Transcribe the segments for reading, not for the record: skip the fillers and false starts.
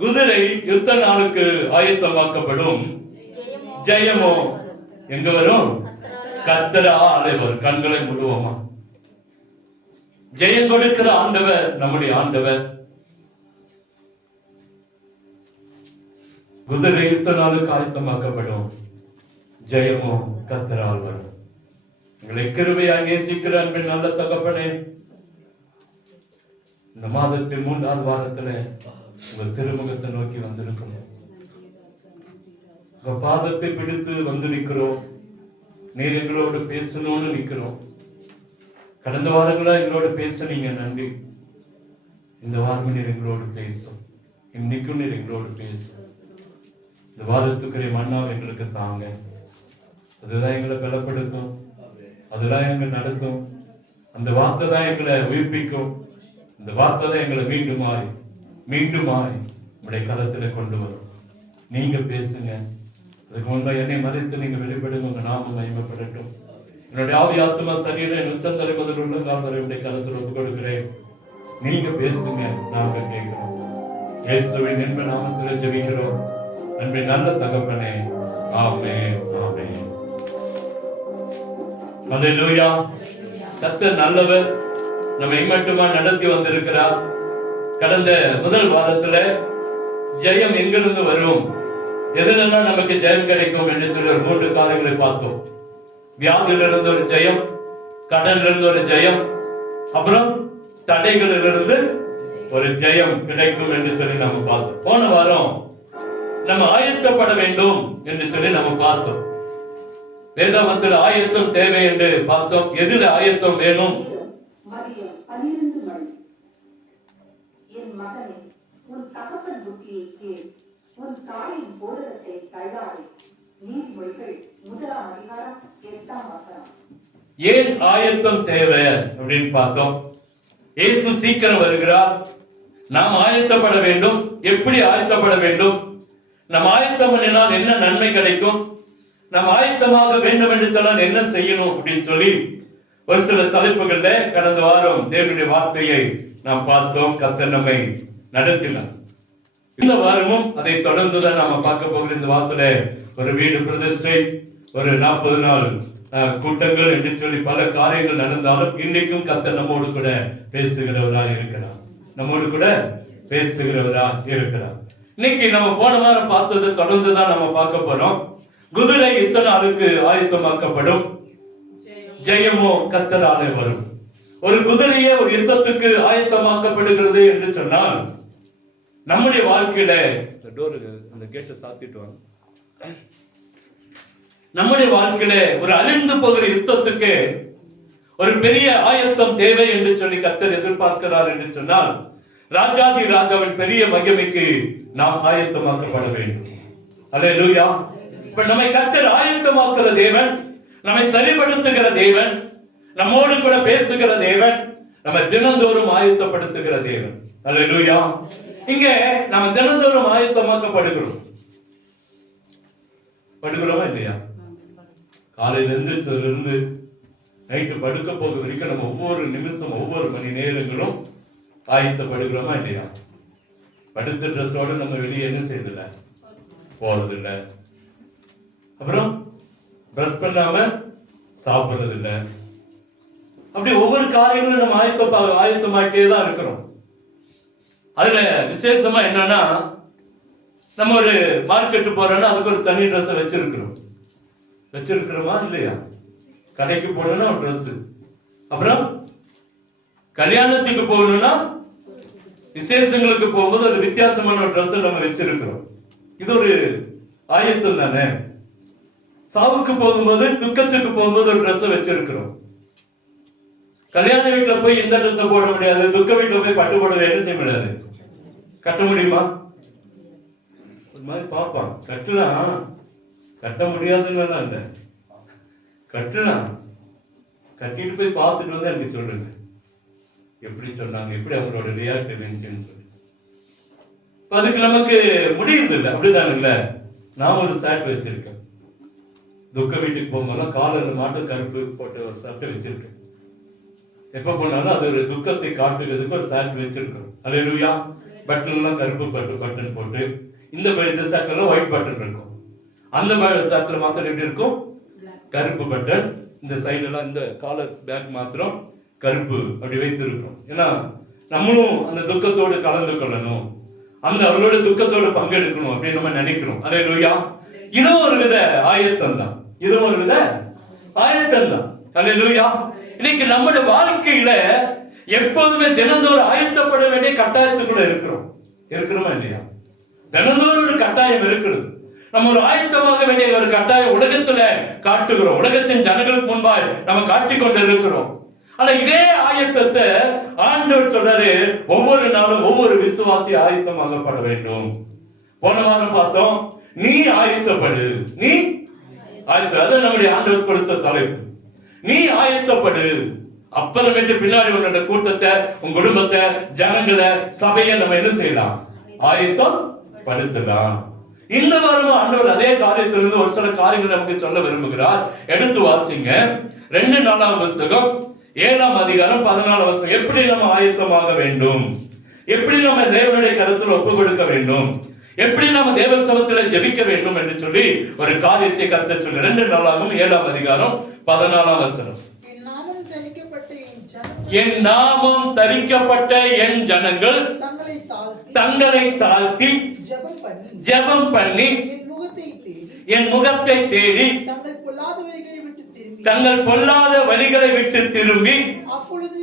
குதிரை யுத்த நாளுக்கு ஆயத்தமாக்கப்படும். ஜெயமோ எங்க வரும்? கர்த்தராலே வரும். கண்களை மூடுவோமா? ஜெயம் கொடுக்கிற ஆண்டவர் நம்முடைய ஆண்டவர். குதிரை யுத்த நாளுக்கு ஆயத்தமாக்கப்படும். ஜெயமோ கர்த்தரால் வரும். உங்களை கிருபையாக நேசிக்கிற அன்பின் நல்ல தகப்பனே, இந்த மாதத்தின் 3வது வாரத்துல உங்க திருமுகத்தை நோக்கி வந்திருக்கிறோம். உங்க பாதத்தை பிடித்து வந்து நிற்கிறோம். நீர் எங்களோடு பேசணும்னு நிற்கிறோம். கடந்த வாரங்களா எங்களோட பேசுனீங்க, நன்றி. இந்த வாரம் நீர் எங்களோடு பேசும். இன்னைக்கும் நீர் எங்களோடு பேசும். இந்த வாரத்துக்குரிய மன்னாவை எங்களுக்கு தாங்க. அதுதான் எங்களை பலப்படுத்தும், அதுதான் எங்களை நடத்தும். அந்த வார்த்தை தான் எங்களை உயிர்ப்பிக்கும். இந்த வார்த்தை தான் எங்களை மீண்டுமாய் உங்களுடைய களத்துல கொண்டு வரும். நீங்க பேசுங்க. அதுக்கு முன்பா என்னை மறைத்து நீங்க வெளிப்படுங்க. உங்க நாமம் மகிமைப்படட்டும். என்னுடைய ஆவி ஆத்மா சரீரம் உச்சந்தலை முதல் உள்ள காவலருடைய களத்தில் ஒப்பு கொடுக்கிறேன். நீங்க பேசுங்க, நாங்க கேட்கிறோம். இயேசுவின் இன்ப நாமத்தில் ஜெபிக்கிறோம். அன்பின் நல்ல தகப்பனே, ஆமென், ஆமென். அல்லேலூயா. கர்த்தர் நல்லவர். நம்மை மட்டுமா நடத்தி வந்திருக்கிறார். கடந்த முதல் வாரத்துல ஜெயம் எங்கிருந்து வரும், எதுலெல்லாம் நமக்கு ஜெயம் கிடைக்கும் என்று சொல்லி ஒரு 3 காரியங்களை பார்த்தோம். வியாதியிலிருந்து ஒரு ஜெயம், கடனிலிருந்து ஒரு ஜெயம், அப்புறம் தடைகளிலிருந்து ஒரு ஜெயம் கிடைக்கும் என்று சொல்லி நம்ம பார்த்தோம். போன வாரம் நம்ம ஆயத்தப்பட வேண்டும் என்று சொல்லி நம்ம பார்த்தோம். வேதாகமத்தில் ஆயத்தம் தேவை என்று பார்த்தோம். எதில் ஆயத்தம் வேணும்? ஏன் ஆயத்தம் தேவை அப்படின்னு பார்த்தோம். இயேசு சீக்கிரம் வருகிறார். நாம் ஆயத்தப்பட வேண்டும். எப்படி ஆயத்தப்பட வேண்டும்? நாம் ஆயத்தம் பண்ணினால் என்ன நன்மை கிடைக்கும்? நாம் ஆயத்தமாக வேண்டும் என்று சொன்னால் என்ன செய்யணும் அப்படின்னு சொல்லி ஒரு சில தலைப்புகள்ல கடந்த வாரம் தேவனுடைய வார்த்தையை நாம் பார்த்தோம். கர்த்தர் நம்மை நடத்தினார். இந்த வாரமும் அதை தொடர்ந்துதான் நாம பார்க்க போகிற. இந்த வாரத்துல ஒரு வீடு பிரதிஷ்டை, ஒரு 40 நாள் கூட்டங்கள் என்று சொல்லி பல காரியங்கள் நடந்தாலும் இன்னைக்கும் கர்த்தர் நம்மோடு கூட பேசுகிறவராக இருக்கிறார். இன்னைக்கு நம்ம போன வாரம் பார்த்தது தொடர்ந்துதான் நம்ம பார்க்க போறோம். குதிரை யுத்த நாளுக்கு ஆயத்தமாக்கப்படும். ஜெயமோ கர்த்தராலே வரும். ஒரு குதிரையே ஒரு யுத்தத்துக்கு ஆயத்தமாக்கப்படுகிறது என்று சொன்னால் நம்முடைய வாழ்க்கையில அந்த கேட்டை சாத்திட்டு வாங்க. நம்முடைய வாழ்க்கையில ஒரு அழிந்து போகிற யுத்தத்துக்கு ஒரு பெரிய ஆயத்தம் தேவை என்று சொல்லி கர்த்தர் எதிர்பார்க்கிறார் என்று சொன்னால் ராஜாதி ராஜாவின் பெரிய மகிமைக்கு நாம் ஆயத்தமாக்கப்பட வேண்டும். அல்லேலூயா. இப்ப நம்மை கர்த்தர் ஆயத்தமாக்குற தேவன், நம்மை சரிப்படுத்துகிற தேவன், நம்மோடு கூட பேசுகிற தேவன், நம்ம தினந்தோறும் ஆயத்தப்படுத்துகிற தேவன். அல்லேலூயா. இங்க நம்ம தினந்தோறும் ஆயத்தமாக்கப்படுகிறோமா இல்லையா? காலையில இருந்து நைட்டு படுக்க போக வரைக்கும் நம்ம ஒவ்வொரு நிமிஷம் ஒவ்வொரு மணி நேரங்களும் ஆயத்தப்படுகிறோமா இல்லையா? படுத்த ட்ரெஸ்ஸோட நம்ம வெளியே என்ன செய்யறதில்ல, போறதில்ல. அப்புறம் பிரஷ் பண்ணாம சாப்பிடுறது இல்லை. அப்படி ஒவ்வொரு காரியங்களும் நம்ம ஆயத்தமாக்கிட்டே தான் இருக்கிறோம். அதுல விசேஷமா என்னன்னா, நம்ம ஒரு மார்க்கெட்டு போறோம்னா அதுக்கு ஒரு தனி ட்ரெஸ் வச்சிருக்கிறோமா இல்லையா? கடைக்கு போகணும்னா ஒரு ட்ரெஸ், அப்புறம் கல்யாணத்துக்கு போகணும்னா விசேஷங்களுக்கு போகும்போது ஒரு வித்தியாசமான ஒரு ட்ரெஸ் நம்ம வச்சிருக்கிறோம். இது ஒரு ஆயத்தம் தானே. சாவுக்கு போகும்போது, துக்கத்துக்கு போகும்போது ஒரு ட்ரெஸ் வச்சிருக்கிறோம். கல்யாண வீட்டுல போய் இந்த ட்ரெஸ் போட முடியாது, துக்க வீட்டுல போய் பட்டு போட என்ன செய்ய முடியாது, கட்ட முடியுமா? ஒரு மாதிரி பார்ப்பான். கட்டலாம், கட்ட முடியாதுன்னு இல்ல, கட்டலாம். கட்டிட்டு போய் பார்த்துட்டு வந்து எனக்கு சொல்லுங்க எப்படி சொன்னாங்க, எப்படி அவங்களோட ரியாக்ட் இருந்துச்சுன்னு சொல்லி. அதுக்கு நமக்கு முடியுது இல்லை, அப்படிதான் இல்ல. நான் ஒரு ஷர்ட் வச்சிருக்கேன். துக்க வீட்டுக்கு போகும்போது காலர் மாட்டு கருப்பு போட்ட ஒரு ஷர்ட் வச்சிருக்கேன். எப்ப போனாலும் அது ஒரு துக்கத்தை காட்டுகிறதுக்கு ஒரு ஷர்ட் வச்சிருக்கோம். அல்லேலூயா. பட்டன் எல்லாம் கருப்பு பட்டன் போட்டு, இந்த ஷர்ட்ல ஒயிட் பட்டன் இருக்கும். அந்த ஷர்ட்ல மாத்திரம் எப்படி இருக்கும்? கருப்பு பட்டன். இந்த சைடு எல்லாம் இந்த காலர் பேக் மாத்திரம் கருப்பு அப்படி வைத்திருக்கும். ஏன்னா நம்மளும் அந்த துக்கத்தோடு கலந்து கொள்ளணும், அந்த அவர்களோட துக்கத்தோடு பங்கெடுக்கணும் அப்படின்னு நம்ம நினைக்கிறோம். அல்லேலூயா. இதுவும் ஒரு வித ஆயத்தம் தான். இதுவும் ஒரு வித ஆயத்தம் தான். அல்லேலூயா. இன்னைக்கு நம்முடைய வாழ்க்கையில எப்போதுமே தினந்தோறும் ஆயத்தப்பட வேண்டிய கட்டாயத்துக்குள்ள இருக்கிறோமா இல்லையா? தினந்தோறும் ஒரு கட்டாயம் இருக்கிறது. நம்ம ஒரு ஆயத்தமாக வேண்டிய ஒரு கட்டாயம் உலகத்துல காட்டுகிறோம். உலகத்தின் ஜனங்களுக்கு முன்பாய் நம்ம காட்டிக் கொண்டு இருக்கிறோம். ஆனா இதே ஆயத்தத்தை ஆண்டவர் சொல்றாரு, ஒவ்வொரு நாளும் ஒவ்வொரு விசுவாசி ஆயத்தமாகப்பட வேண்டும். போன வாரம் பார்த்தோம், நீ ஆயத்தப்படு, நீ ஆயத்த. அது நம்முடைய ஆண்டவர் கொடுத்த தலைப்பு. நீ ஆயத்தப்படு. அப்புறமேட்டு பின்னாடி உன்னோட கூட்டத்தை, உன் குடும்பத்தை, ஜனங்களை, சபையை நம்ம என்ன செய்யலாம்? ஆயத்தம் படுத்தலாம். இந்த வாரம் ஆண்டவர் அதே காரியத்திலிருந்து ஒரு சில காரியங்கள் நமக்கு சொல்ல விரும்புகிறார். எடுத்து வாசிங்க. 2 நாளாம் புஸ்தகம் 7ஆம் அதிகாரம் 14ஆம் வசனம். எப்படி நம்ம ஆயத்தமாக வேண்டும், எப்படி நம்ம தேவனுடைய கருத்தில் ஒப்பு கொடுக்க வேண்டும், எப்படி நம்ம தேவ சமூகத்தில் ஜெபிக்க வேண்டும் என்று சொல்லி ஒரு காரியத்தை கர்த்தர் சொல்லி 2 நாளாகும் 7ஆம் அதிகாரம் 14ஆம் வசனம். என் நாமம் தரிக்கப்பட்ட என் ஜனங்கள் தங்களை தாழ்த்தி ஜெபம் பண்ணி என் முகத்தை தேடி தங்கள் பொல்லாத வழிகளை விட்டு திரும்பி அப்பொழுது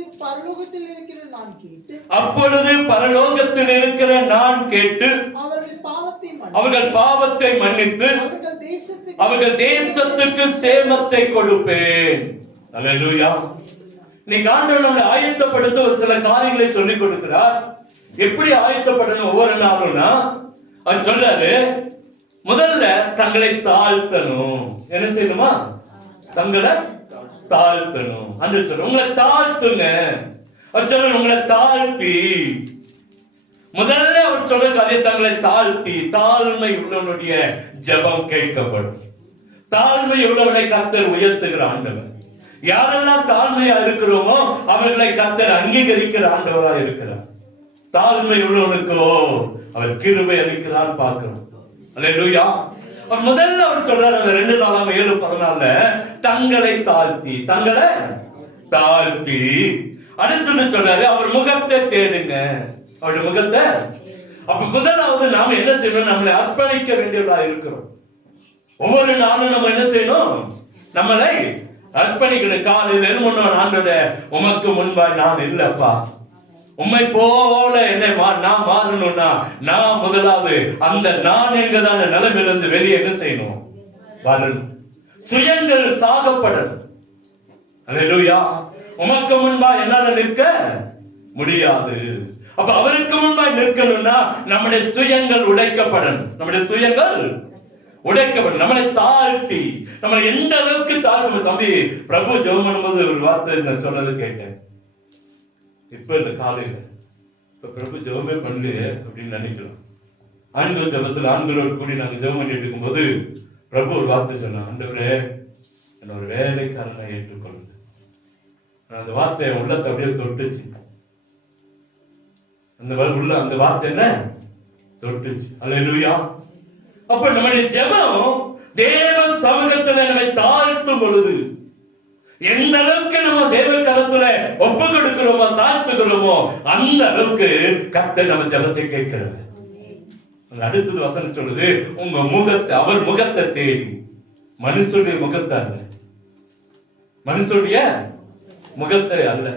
பரலோகத்தில் இருக்கிற நான் கேட்டு அவர்கள் பாவத்தை மன்னித்து அவர்கள் தேசத்துக்கு சேமத்தை கொடுப்பேன். அல்லேலூயா. இன்னைக்கு ஆண்டவர் நம்மை ஆயத்தப்படுத்த ஒரு சில காரியங்களை சொல்லிக் கொடுக்கிறார். எப்படி ஆயத்தப்படணும் ஒவ்வொரு நாளும்னா அவர் சொல்றாரு, முதல்ல தங்களை தாழ்த்தணும். என்ன செய்யணுமா? தங்களை தாழ்த்தணும். அந்த சொல்ற உங்களை தாழ்த்துங்க. அவர் சொல்ற உங்களை தாழ்த்தி, முதல்ல அவர் சொல்ற காரியம் தங்களை தாழ்த்தி. தாழ்மை உள்ளவனுடைய ஜெபம் கேட்கப்படும். தாழ்மை உள்ளவனை கர்த்தர் உயர்த்துகிற ஆண்டவர். யாரெல்லாம் தாழ்மையா இருக்கிறோமோ அவர்களை கர்த்தர் அங்கீகரிக்கிற ஆண்டவரா இருக்கிறார். தாழ்மை உள்ளவனுக்கோ அவர் கிருபை அளிக்கிறார் பார்க்கிறோம். அல்லேலூயா. முதல்ல அவர் சொல்றாரு, அந்த 2 நாளாம் 7:14 தங்களை தாழ்த்தி, தங்களை தாழ்த்தி. அடுத்தது சொல்றாரு, அவர் முகத்தை தேடுங்க. அவருடைய முகத்தை. அப்ப முதலாவது நாம என்ன செய்யணும்? நம்மளை அர்ப்பணிக்க வேண்டியவர்களா இருக்கிறோம். ஒவ்வொரு நாளும் நம்ம என்ன செய்யணும்? நம்மளை அர்ப்பணிக்கணும். காலையில் எழும்பணும், ஆண்டவரே உமக்கு முன்பாய் நான் இல்லப்பா, உம்மை போல என்னை நான் மாறணும்னா நான் முதலாவது அந்த நான் என்கிறதான நிலைமையிலிருந்து வெளியே என்ன செய்யணும்? வரணும். சுயங்கள் சாகப்படணும். அல்லேலூயா. உமக்கு முன்பா என்னால நிற்க முடியாது. அப்ப அவருக்கு முன்பாய் நிற்கணும்னா நம்முடைய சுயங்கள் உடைக்கப்படணும். நம்முடைய சுயங்கள் உடைக்கப்படும். நம்மளை தாழ்த்தி, நம்மளை எந்த அளவுக்கு தாழ்த்தும். தம்பி பிரபு ஜெபம் பண்ணும்போது ஒரு வார்த்தை நான் சொன்னது கேட்டேன். இப்ப இந்த காலையில இப்ப பிரபு ஜெபமே பண்ணு அப்படின்னு நினைக்கலாம். ஆண்கள் ஜெபத்தில் ஆண்களோடு கூடி நாங்க ஜெபம் பண்ணிட்டு இருக்கும்போது பிரபு ஒரு வார்த்தை சொன்னான், ஆண்டவரே என்ன ஒரு வேலைக்காரனை ஏற்றுக்கொள்ளுங்க. அந்த வார்த்தை உள்ளத்தை அப்படியே தொட்டுச்சு. அந்த வார்த்தை என்ன தொட்டுச்சு. அல்லேலூயா. அப்ப நம்முடைய ஜெபம் தேவ சமூகத்துல நம்மை தாழ்த்தும் பொழுது, எந்த அளவுக்கு நம்ம தேவ கரத்துல ஒப்பு கொடுக்கிறோமோ தாழ்த்துகிறோமோ அந்த அளவுக்கு கர்த்தர் நம்ம ஜெபத்தை கேட்கிறார். அடுத்தது வசனம் சொல்லுது, உங்க முகத்தை, அவர் முகத்தை தேடி. மனுஷனுடைய முகத்தை அல்ல, மனுஷனுடைய முகத்தை அல்ல,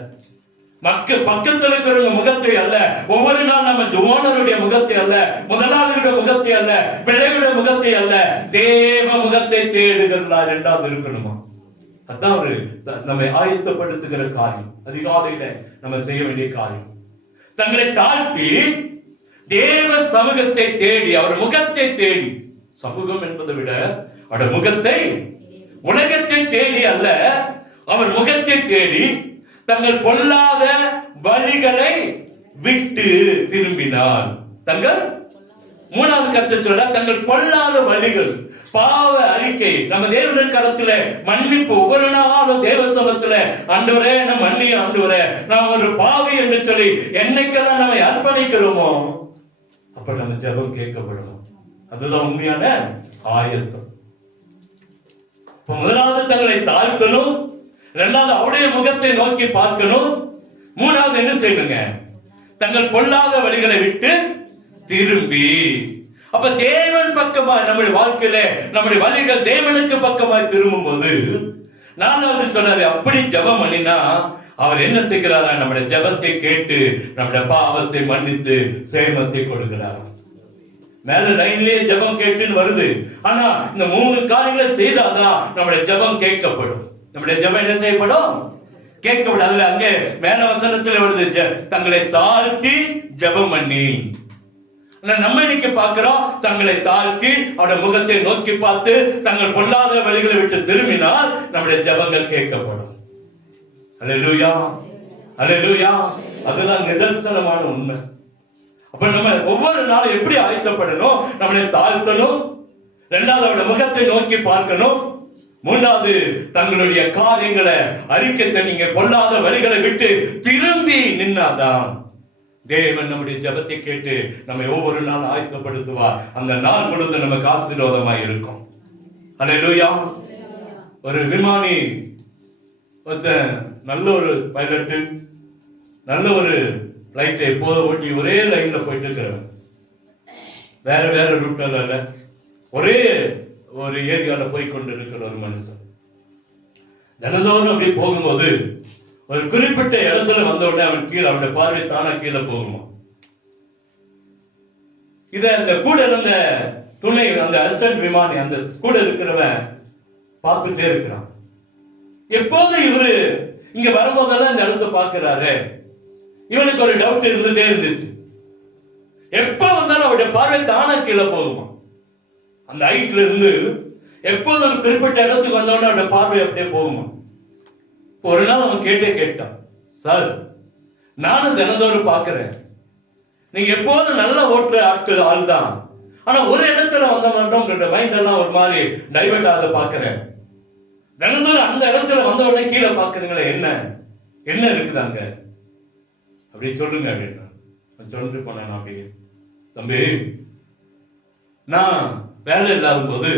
மக்கள் பக்கத்தில் இருக்கிறவங்க முகத்தை அல்ல, ஒவ்வொரு நாள் நம்ம ஓனருடைய முகத்தை அல்ல, முதலாளியுடைய முகத்தை அல்ல, பிள்ளைகளுடைய முகத்தை அல்ல, தேவ முகத்தை தேடுகிறா. 2வது இருக்கணுமா? அதான் ஒரு நம்மை ஆயத்தப்படுத்துகிற காரியம். அதிகாலையில நம்ம செய்ய வேண்டிய காரியம். தங்களை தாழ்த்தி தேவ சமூகத்தை தேடி, அவர் முகத்தை தேடி. சமூகம் என்பதை விட அவர் முகத்தை, உலகத்தை தேடி அல்ல, அவர் முகத்தை தேடி தங்கள் பொல்லாத வழிகளை விட்டு திரும்பினார். தங்கள் 3வது கர்த்தர் சொல்ற தங்கள் பொல்லாத வழிகள், பாவ அறிக்கை. நம்ம தேவனுடைய கரத்துல மன்னிப்பு. ஒவ்வொரு நாளும் தேவ சமூகத்துல ஆண்டவரே நம்ம மன்னி, ஆண்டவரே நான் ஒரு பாவி என்று சொல்லி என்னைக்கெல்லாம் நம்ம அர்ப்பணிக்கிறோமோ அப்ப நம்ம ஜெபம் கேட்கப்படணும். அதுதான் உண்மையான ஆயத்தம். முதலாவது தங்களை தாழ்த்தணும், இரண்டாவது அவருடைய முகத்தை நோக்கி பார்க்கணும், மூணாவது என்ன செய்யணுங்க? தங்கள் பொல்லாத வழிகளை விட்டு திரும்பி. அப்ப தேவன் பக்கமா நம்முடைய வாழ்க்கையில நம்முடைய வழிகள் தேவனுக்கு பக்கமாய் திரும்பும் போது, நாலாவது சொன்னாரு, அப்படி ஜெபம் பண்ணினா அவர் என்ன செய்கிறாரா? நம்முடைய ஜெபத்தை கேட்டு நம்முடைய பாவத்தை மன்னித்து சேமத்தை கொடுக்கிறார். மேல லைன்லயே ஜெபம் கேட்டுன்னு வருது. ஆனா இந்த 3 காரியங்களை செய்தாதான் நம்முடைய ஜெபம் கேட்கப்படும். நம்முடைய ஜெபம் என்ன செய்யப்படும்? கேட்கப்படும். அதுல அங்கே மேல வசனத்துல வருது, தங்களை தாழ்த்தி ஜெபம் பண்ணி. நம்ம இன்னைக்கு பார்க்கிறோம், தங்களை தாழ்த்தி அவருடைய முகத்தை நோக்கி பார்த்து தங்கள் பொல்லாத வழிகளை விட்டு திரும்பினால் நம்முடைய ஜெபங்கள் கேட்கப்படும். அல்லேலூயா, அல்லேலூயா. அதுதான் நிதர்சனமான உண்மை. அப்ப நம்ம ஒவ்வொரு நாளும் எப்படி ஆயத்தப்படணும்? நம்மளை தாழ்த்தணும், இரண்டாவது அவருடைய முகத்தை நோக்கி பார்க்கணும், மூன்றாவது தங்களுடைய காரியங்களை அறிக்கை நீங்க பொல்லாத வழிகளை விட்டு திரும்பி நின்னாதான் தேவன் நம்முடைய ஜெபத்தை கேட்டு நம்மை ஒவ்வொரு நாள் ஆயத்தப்படுத்துவார். அந்த நாள் முழுவதும் நமக்கு ஆசீர்வாதமாய் இருக்கும். அல்லேலூயா. ஒரு விமானி நல்ல ஒரு பைலட்டு, நல்ல ஒரு லைட்டை எப்போதும் ஓட்டி ஒரே லைன்ல போயிட்டு இருக்கிறவன், வேற வேற ரூட்ல ஒரே ஒரு ஏரியால போய் கொண்டு இருக்கிற ஒரு மனுஷன் தினந்தோறும் அப்படி போகும்போது ஒரு குறிப்பிட்ட இடத்துல வந்த உடனே அவன் கீழே, அவனுடைய பார்வை தானா கீழே போகுமா. இத அந்த கூட இருந்த துணை, அந்த அசிஸ்டன்ட் விமானி, அந்த கூட இருக்கிறவன் பார்த்துட்டே இருக்கிறான். எப்போது இவரு இங்க வரும்போதெல்லாம் இந்த இடத்தை பார்க்கிறாரு, இவனுக்கு ஒரு டவுட் இருந்துட்டே இருந்துச்சு. எப்ப வந்தாலும் அவருடைய பார்வை தானா கீழே போகுமா. அந்த ஹைட்ல இருந்து எப்போது ஒரு குறிப்பிட்ட இடத்துக்கு வந்தோடனே அவருடைய பார்வை அப்படியே போகுமா. ஒரு நாள் அவன் கேட்டான், சார் நானும் தினந்தோறும் பார்க்கிறேன், நீங்க எப்போதும் நல்லா ஓட்டுற ஆள் தான், ஆனா ஒரு இடத்துல வந்த மட்டும் உங்களோட மைண்ட் எல்லாம் ஒரு மாதிரி டைவர்ட் ஆக பார்க்கிறேன். தினந்தோறும் அந்த இடத்துல வந்த உடனே கீழே பார்க்கறீங்களே, என்ன என்ன இருக்குது அங்க, அப்படி சொல்லுங்க அப்படின்னா. சொல்லிட்டு போனேன், அப்படி தம்பி, நான் வேலை இல்லாத போது,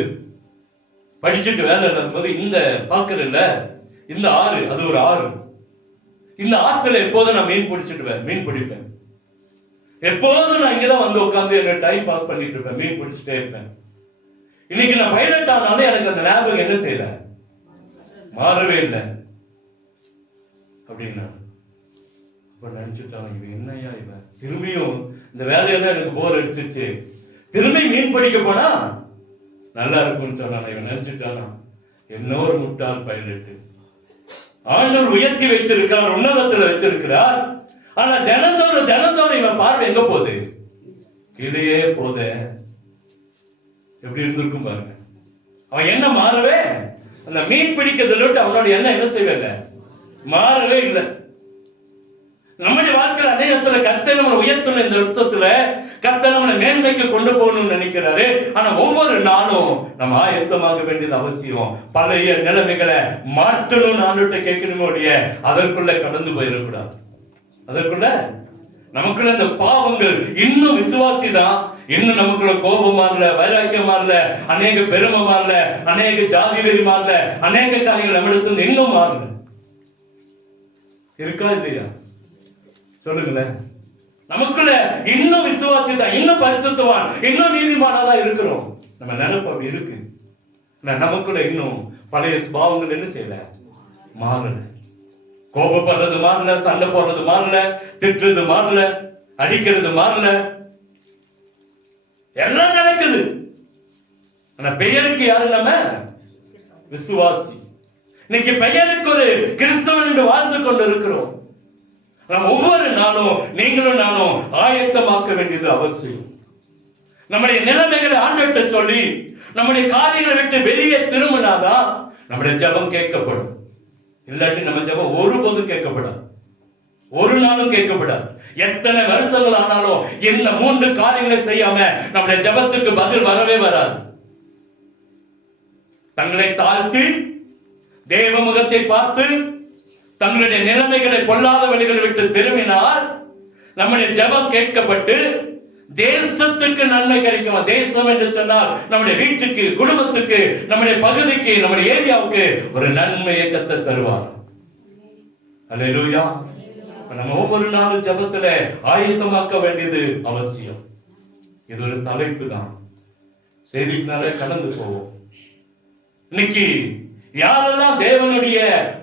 படிச்சுட்டு வேலை இல்லாத போது இந்த பார்க்கறதில்ல, இந்த ஆறு, அது ஒரு ஆறு, இந்த ஆத்துல எப்போதும் நான் மீன் பிடிப்பேன். எப்போதும் நான் இங்கதான் வந்து உட்காந்து என்ன டைம் பாஸ் பண்ணிட்டு இருப்பேன், மீன் பிடிச்சிட்டே இருப்பேன். இன்னைக்கு நான் பைலட் ஆனாலும் எனக்கு அந்த ஞாபகம் என்ன செய்யல, மாறவே இல்லை அப்படின்னா. அப்ப நினைச்சுட்டான், இவன் என்னையா இவன் திரும்பியும் இந்த வேலையெல்லாம் எனக்கு போர் அடிச்சிச்சு, திரும்பி மீன் பிடிக்க போனா நல்லா இருக்கும்னு சொன்னான். இவன் நினைச்சுட்டானா, இன்னொரு முட்டாள் பைலட். ஆண்டவர் உயர்த்தி வைத்திருக்கிறார், உன்னதத்துல வச்சிருக்கிறார். ஆனா தினந்தோறும் இவன் பார்வை எங்க போகுது, கீழே போத. எப்படி இருந்திருக்கும் பாருங்க. அவன் என்ன மாறவே, அந்த மீன் பிடிக்கிறதுல விட்டு அவனோட என்ன செய்வே, மாறவே இல்லை. நம்முடைய வாழ்க்கையில் அநேகத்துல கர்த்தர் நம்மளை உயர்த்தணும், இந்த வருஷத்துல கர்த்தர் நம்மளை மேன்மைக்கு கொண்டு போகணும்னு நினைக்கிறாரு. ஆனா ஒவ்வொரு நாளும் நம்ம ஆயத்தமாக வேண்டியது அவசியம். பழைய நிலைமைகளை மாற்றணும்னு ஆண்டுகிட்ட கேட்கணுமே ஒழிய அதற்குள்ள கடந்து போயிடக்கூடாது. அதற்குள்ள நமக்குள்ள இந்த பாவங்கள் இன்னும் விசுவாசி தான், இன்னும் நமக்குள்ள கோபமா இல்ல, வைராக்கியமா இல்ல, அநேக பெருமை மாறல, அநேக ஜாதி வெறி மாறல, அநேக காரியங்கள் நம்மிடத்துல இன்னும் மாறல. இருக்கா இல்லையா சொல்லுங்களேன். நமக்குள்ள இன்னும் விசுவாசி தான், இன்னும் பரிசுத்தவான், இன்னும் நீதிமானாதான் இருக்கிறோம். நம்ம நினைப்பு அப்படி இருக்கு. நமக்குள்ள இன்னும் பழைய சுபாவங்கள் என்ன செய்யல, மாறல. கோபப்படுறது மாறல, சண்டை போடுறது மாறல, திட்டுறது மாறல, அடிக்கிறது மாறல, எல்லாம் நடக்குது. ஆனா பெயருக்கு யாரு நம்ம விசுவாசி. இன்னைக்கு பெயருக்கு ஒரு கிறிஸ்தவன் என்று வாழ்ந்து கொண்டு இருக்கிறோம். ஒவ்வொரு நாளும் நீங்களும் நானும் ஆயத்தமாக்க வேண்டியது அவசியம். நம்முடைய நிலைமைகளை ஆண்டவர்கிட்ட சொல்லி நம்முடைய காரியங்களை விட்டு வெளியே திரும்பினாதான் நம்முடைய ஜெபம் கேட்கப்படும். இல்லாட்டி நம்ம ஜெபம் ஒருபோதும் கேட்கப்படாது, ஒரு நாளும் கேட்கப்படாது. எத்தனை வருஷங்கள் ஆனாலும் இந்த 3 காரியங்களை செய்யாம நம்முடைய ஜெபத்துக்கு பதில் வரவே வராது. தங்களை தாழ்த்தி தேவ முகத்தை பார்த்து தங்களுடைய நிலைமைகளை பொல்லாத வழிகளை விட்டு திரும்பினால் நம்முடைய ஜெபம் கேட்கப்பட்டு தேசத்துக்கு நன்மை கிடைக்குமா? தேசம் என்று சொன்னால் நம்முடைய வீட்டுக்கு, குடும்பத்துக்கு, நம்முடைய பகுதிக்கு, நம்முடைய ஏரியாவுக்கு ஒரு நன்மையை கர்த்தர் தருவார். அல்லேலூயா. நம்ம ஒவ்வொரு நாளும் ஜெபத்துல ஆயத்தமாக்க வேண்டியது அவசியம். இது ஒரு தலைப்பு தான், செய்திக்குனாலே கடந்து போவோம். இன்னைக்கு யாரெல்லாம் தேவனுடைய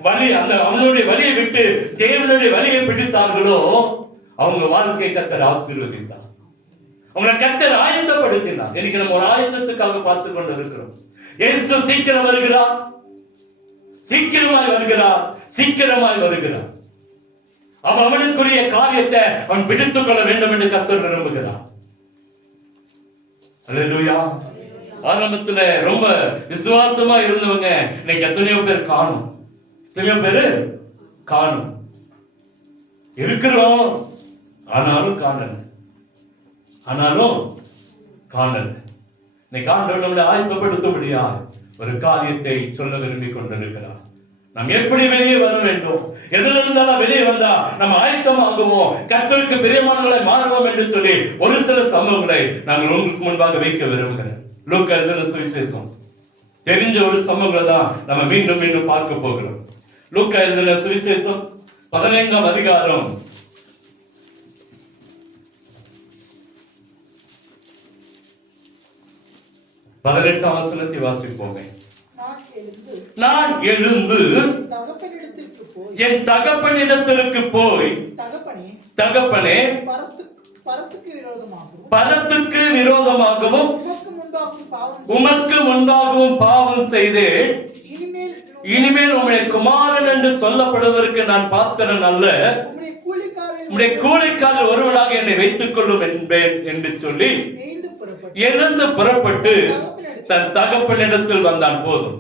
வழி, அந்த அவனுடைய வழியை விட்டு தேவனுடைய வழியை பிடித்தார்களோ அவங்க வாழ்க்கையை கர்த்தர் ஆசீர்வதித்தார், அவங்களை கர்த்தர் ஆயத்தப்படுத்தினார். இன்னைக்கு நம்ம ஒரு ஆயத்தத்துக்காக பார்த்து கொண்டு இருக்கிறோம். இயேசு சீக்கிரம் வருகிறார், சீக்கிரமாய் வருகிறார், சீக்கிரமாய் வருகிறார். அவனுக்குரிய காரியத்தை அவன் பிடித்துக் கொள்ள வேண்டும் என்று கர்த்தர் விரும்புகிறார். அல்லேலூயா. ஆரம்பத்துல ரொம்ப விசுவாசமா இருந்தவங்க இன்னைக்கு எத்தனையோ பேர் காணும், எத்தனையோ பேரு காணும். இருக்கிறோம், ஆனாலும் காணல, ஆனாலும் காணல. இன்னைக்கு ஆண்டவர் நம்மளை ஆயத்தப்படுத்தபடியா ஒரு காரியத்தை சொல்ல விரும்பி கொண்டிருக்கிறார். நாம் எப்படி வெளியே வர வேண்டும், எதுல இருந்தாலும் வெளியே வந்தா நம்ம ஆயத்தமாகுவோம், கர்த்தருக்கு பிரியமானவர்களை மாறுவோம் என்று சொல்லி ஒரு சில சம்பவங்களை நாங்கள் உங்களுக்கு முன்பாக வைக்க விரும்புகிறேன். லூக்கா எழுதின சுவிசேஷம் தெரிஞ்ச ஒரு சம்பவங்களை தான் நம்ம மீண்டும் மீண்டும் பார்க்க போகிறோம். லூக்கா எழுதின சுவிசேஷம் 15ஆம் அதிகாரம் 18ஆம் வசனத்தை வாசிப்போமே. நான் எழுந்து என் தகப்பனிடத்திற்கு போய், தகப்பனே, பரத்துக்கு விரோதமாகவும் உமக்கு முன்பாகவும் பாவம் செய்தேன். இனிமேல் உம்முடைய குமாரன் என்று சொல்லப்படுவதற்கு நான் பாத்திரன் அல்ல. உம்முடைய கூலிக்காரர் ஒருவனாக என்னை வைத்துக் கொள்ளும் என்பேன் என்று சொல்லி எழுந்து புறப்பட்டு தன் தகப்பனிடத்தில் வந்தான். போதும்.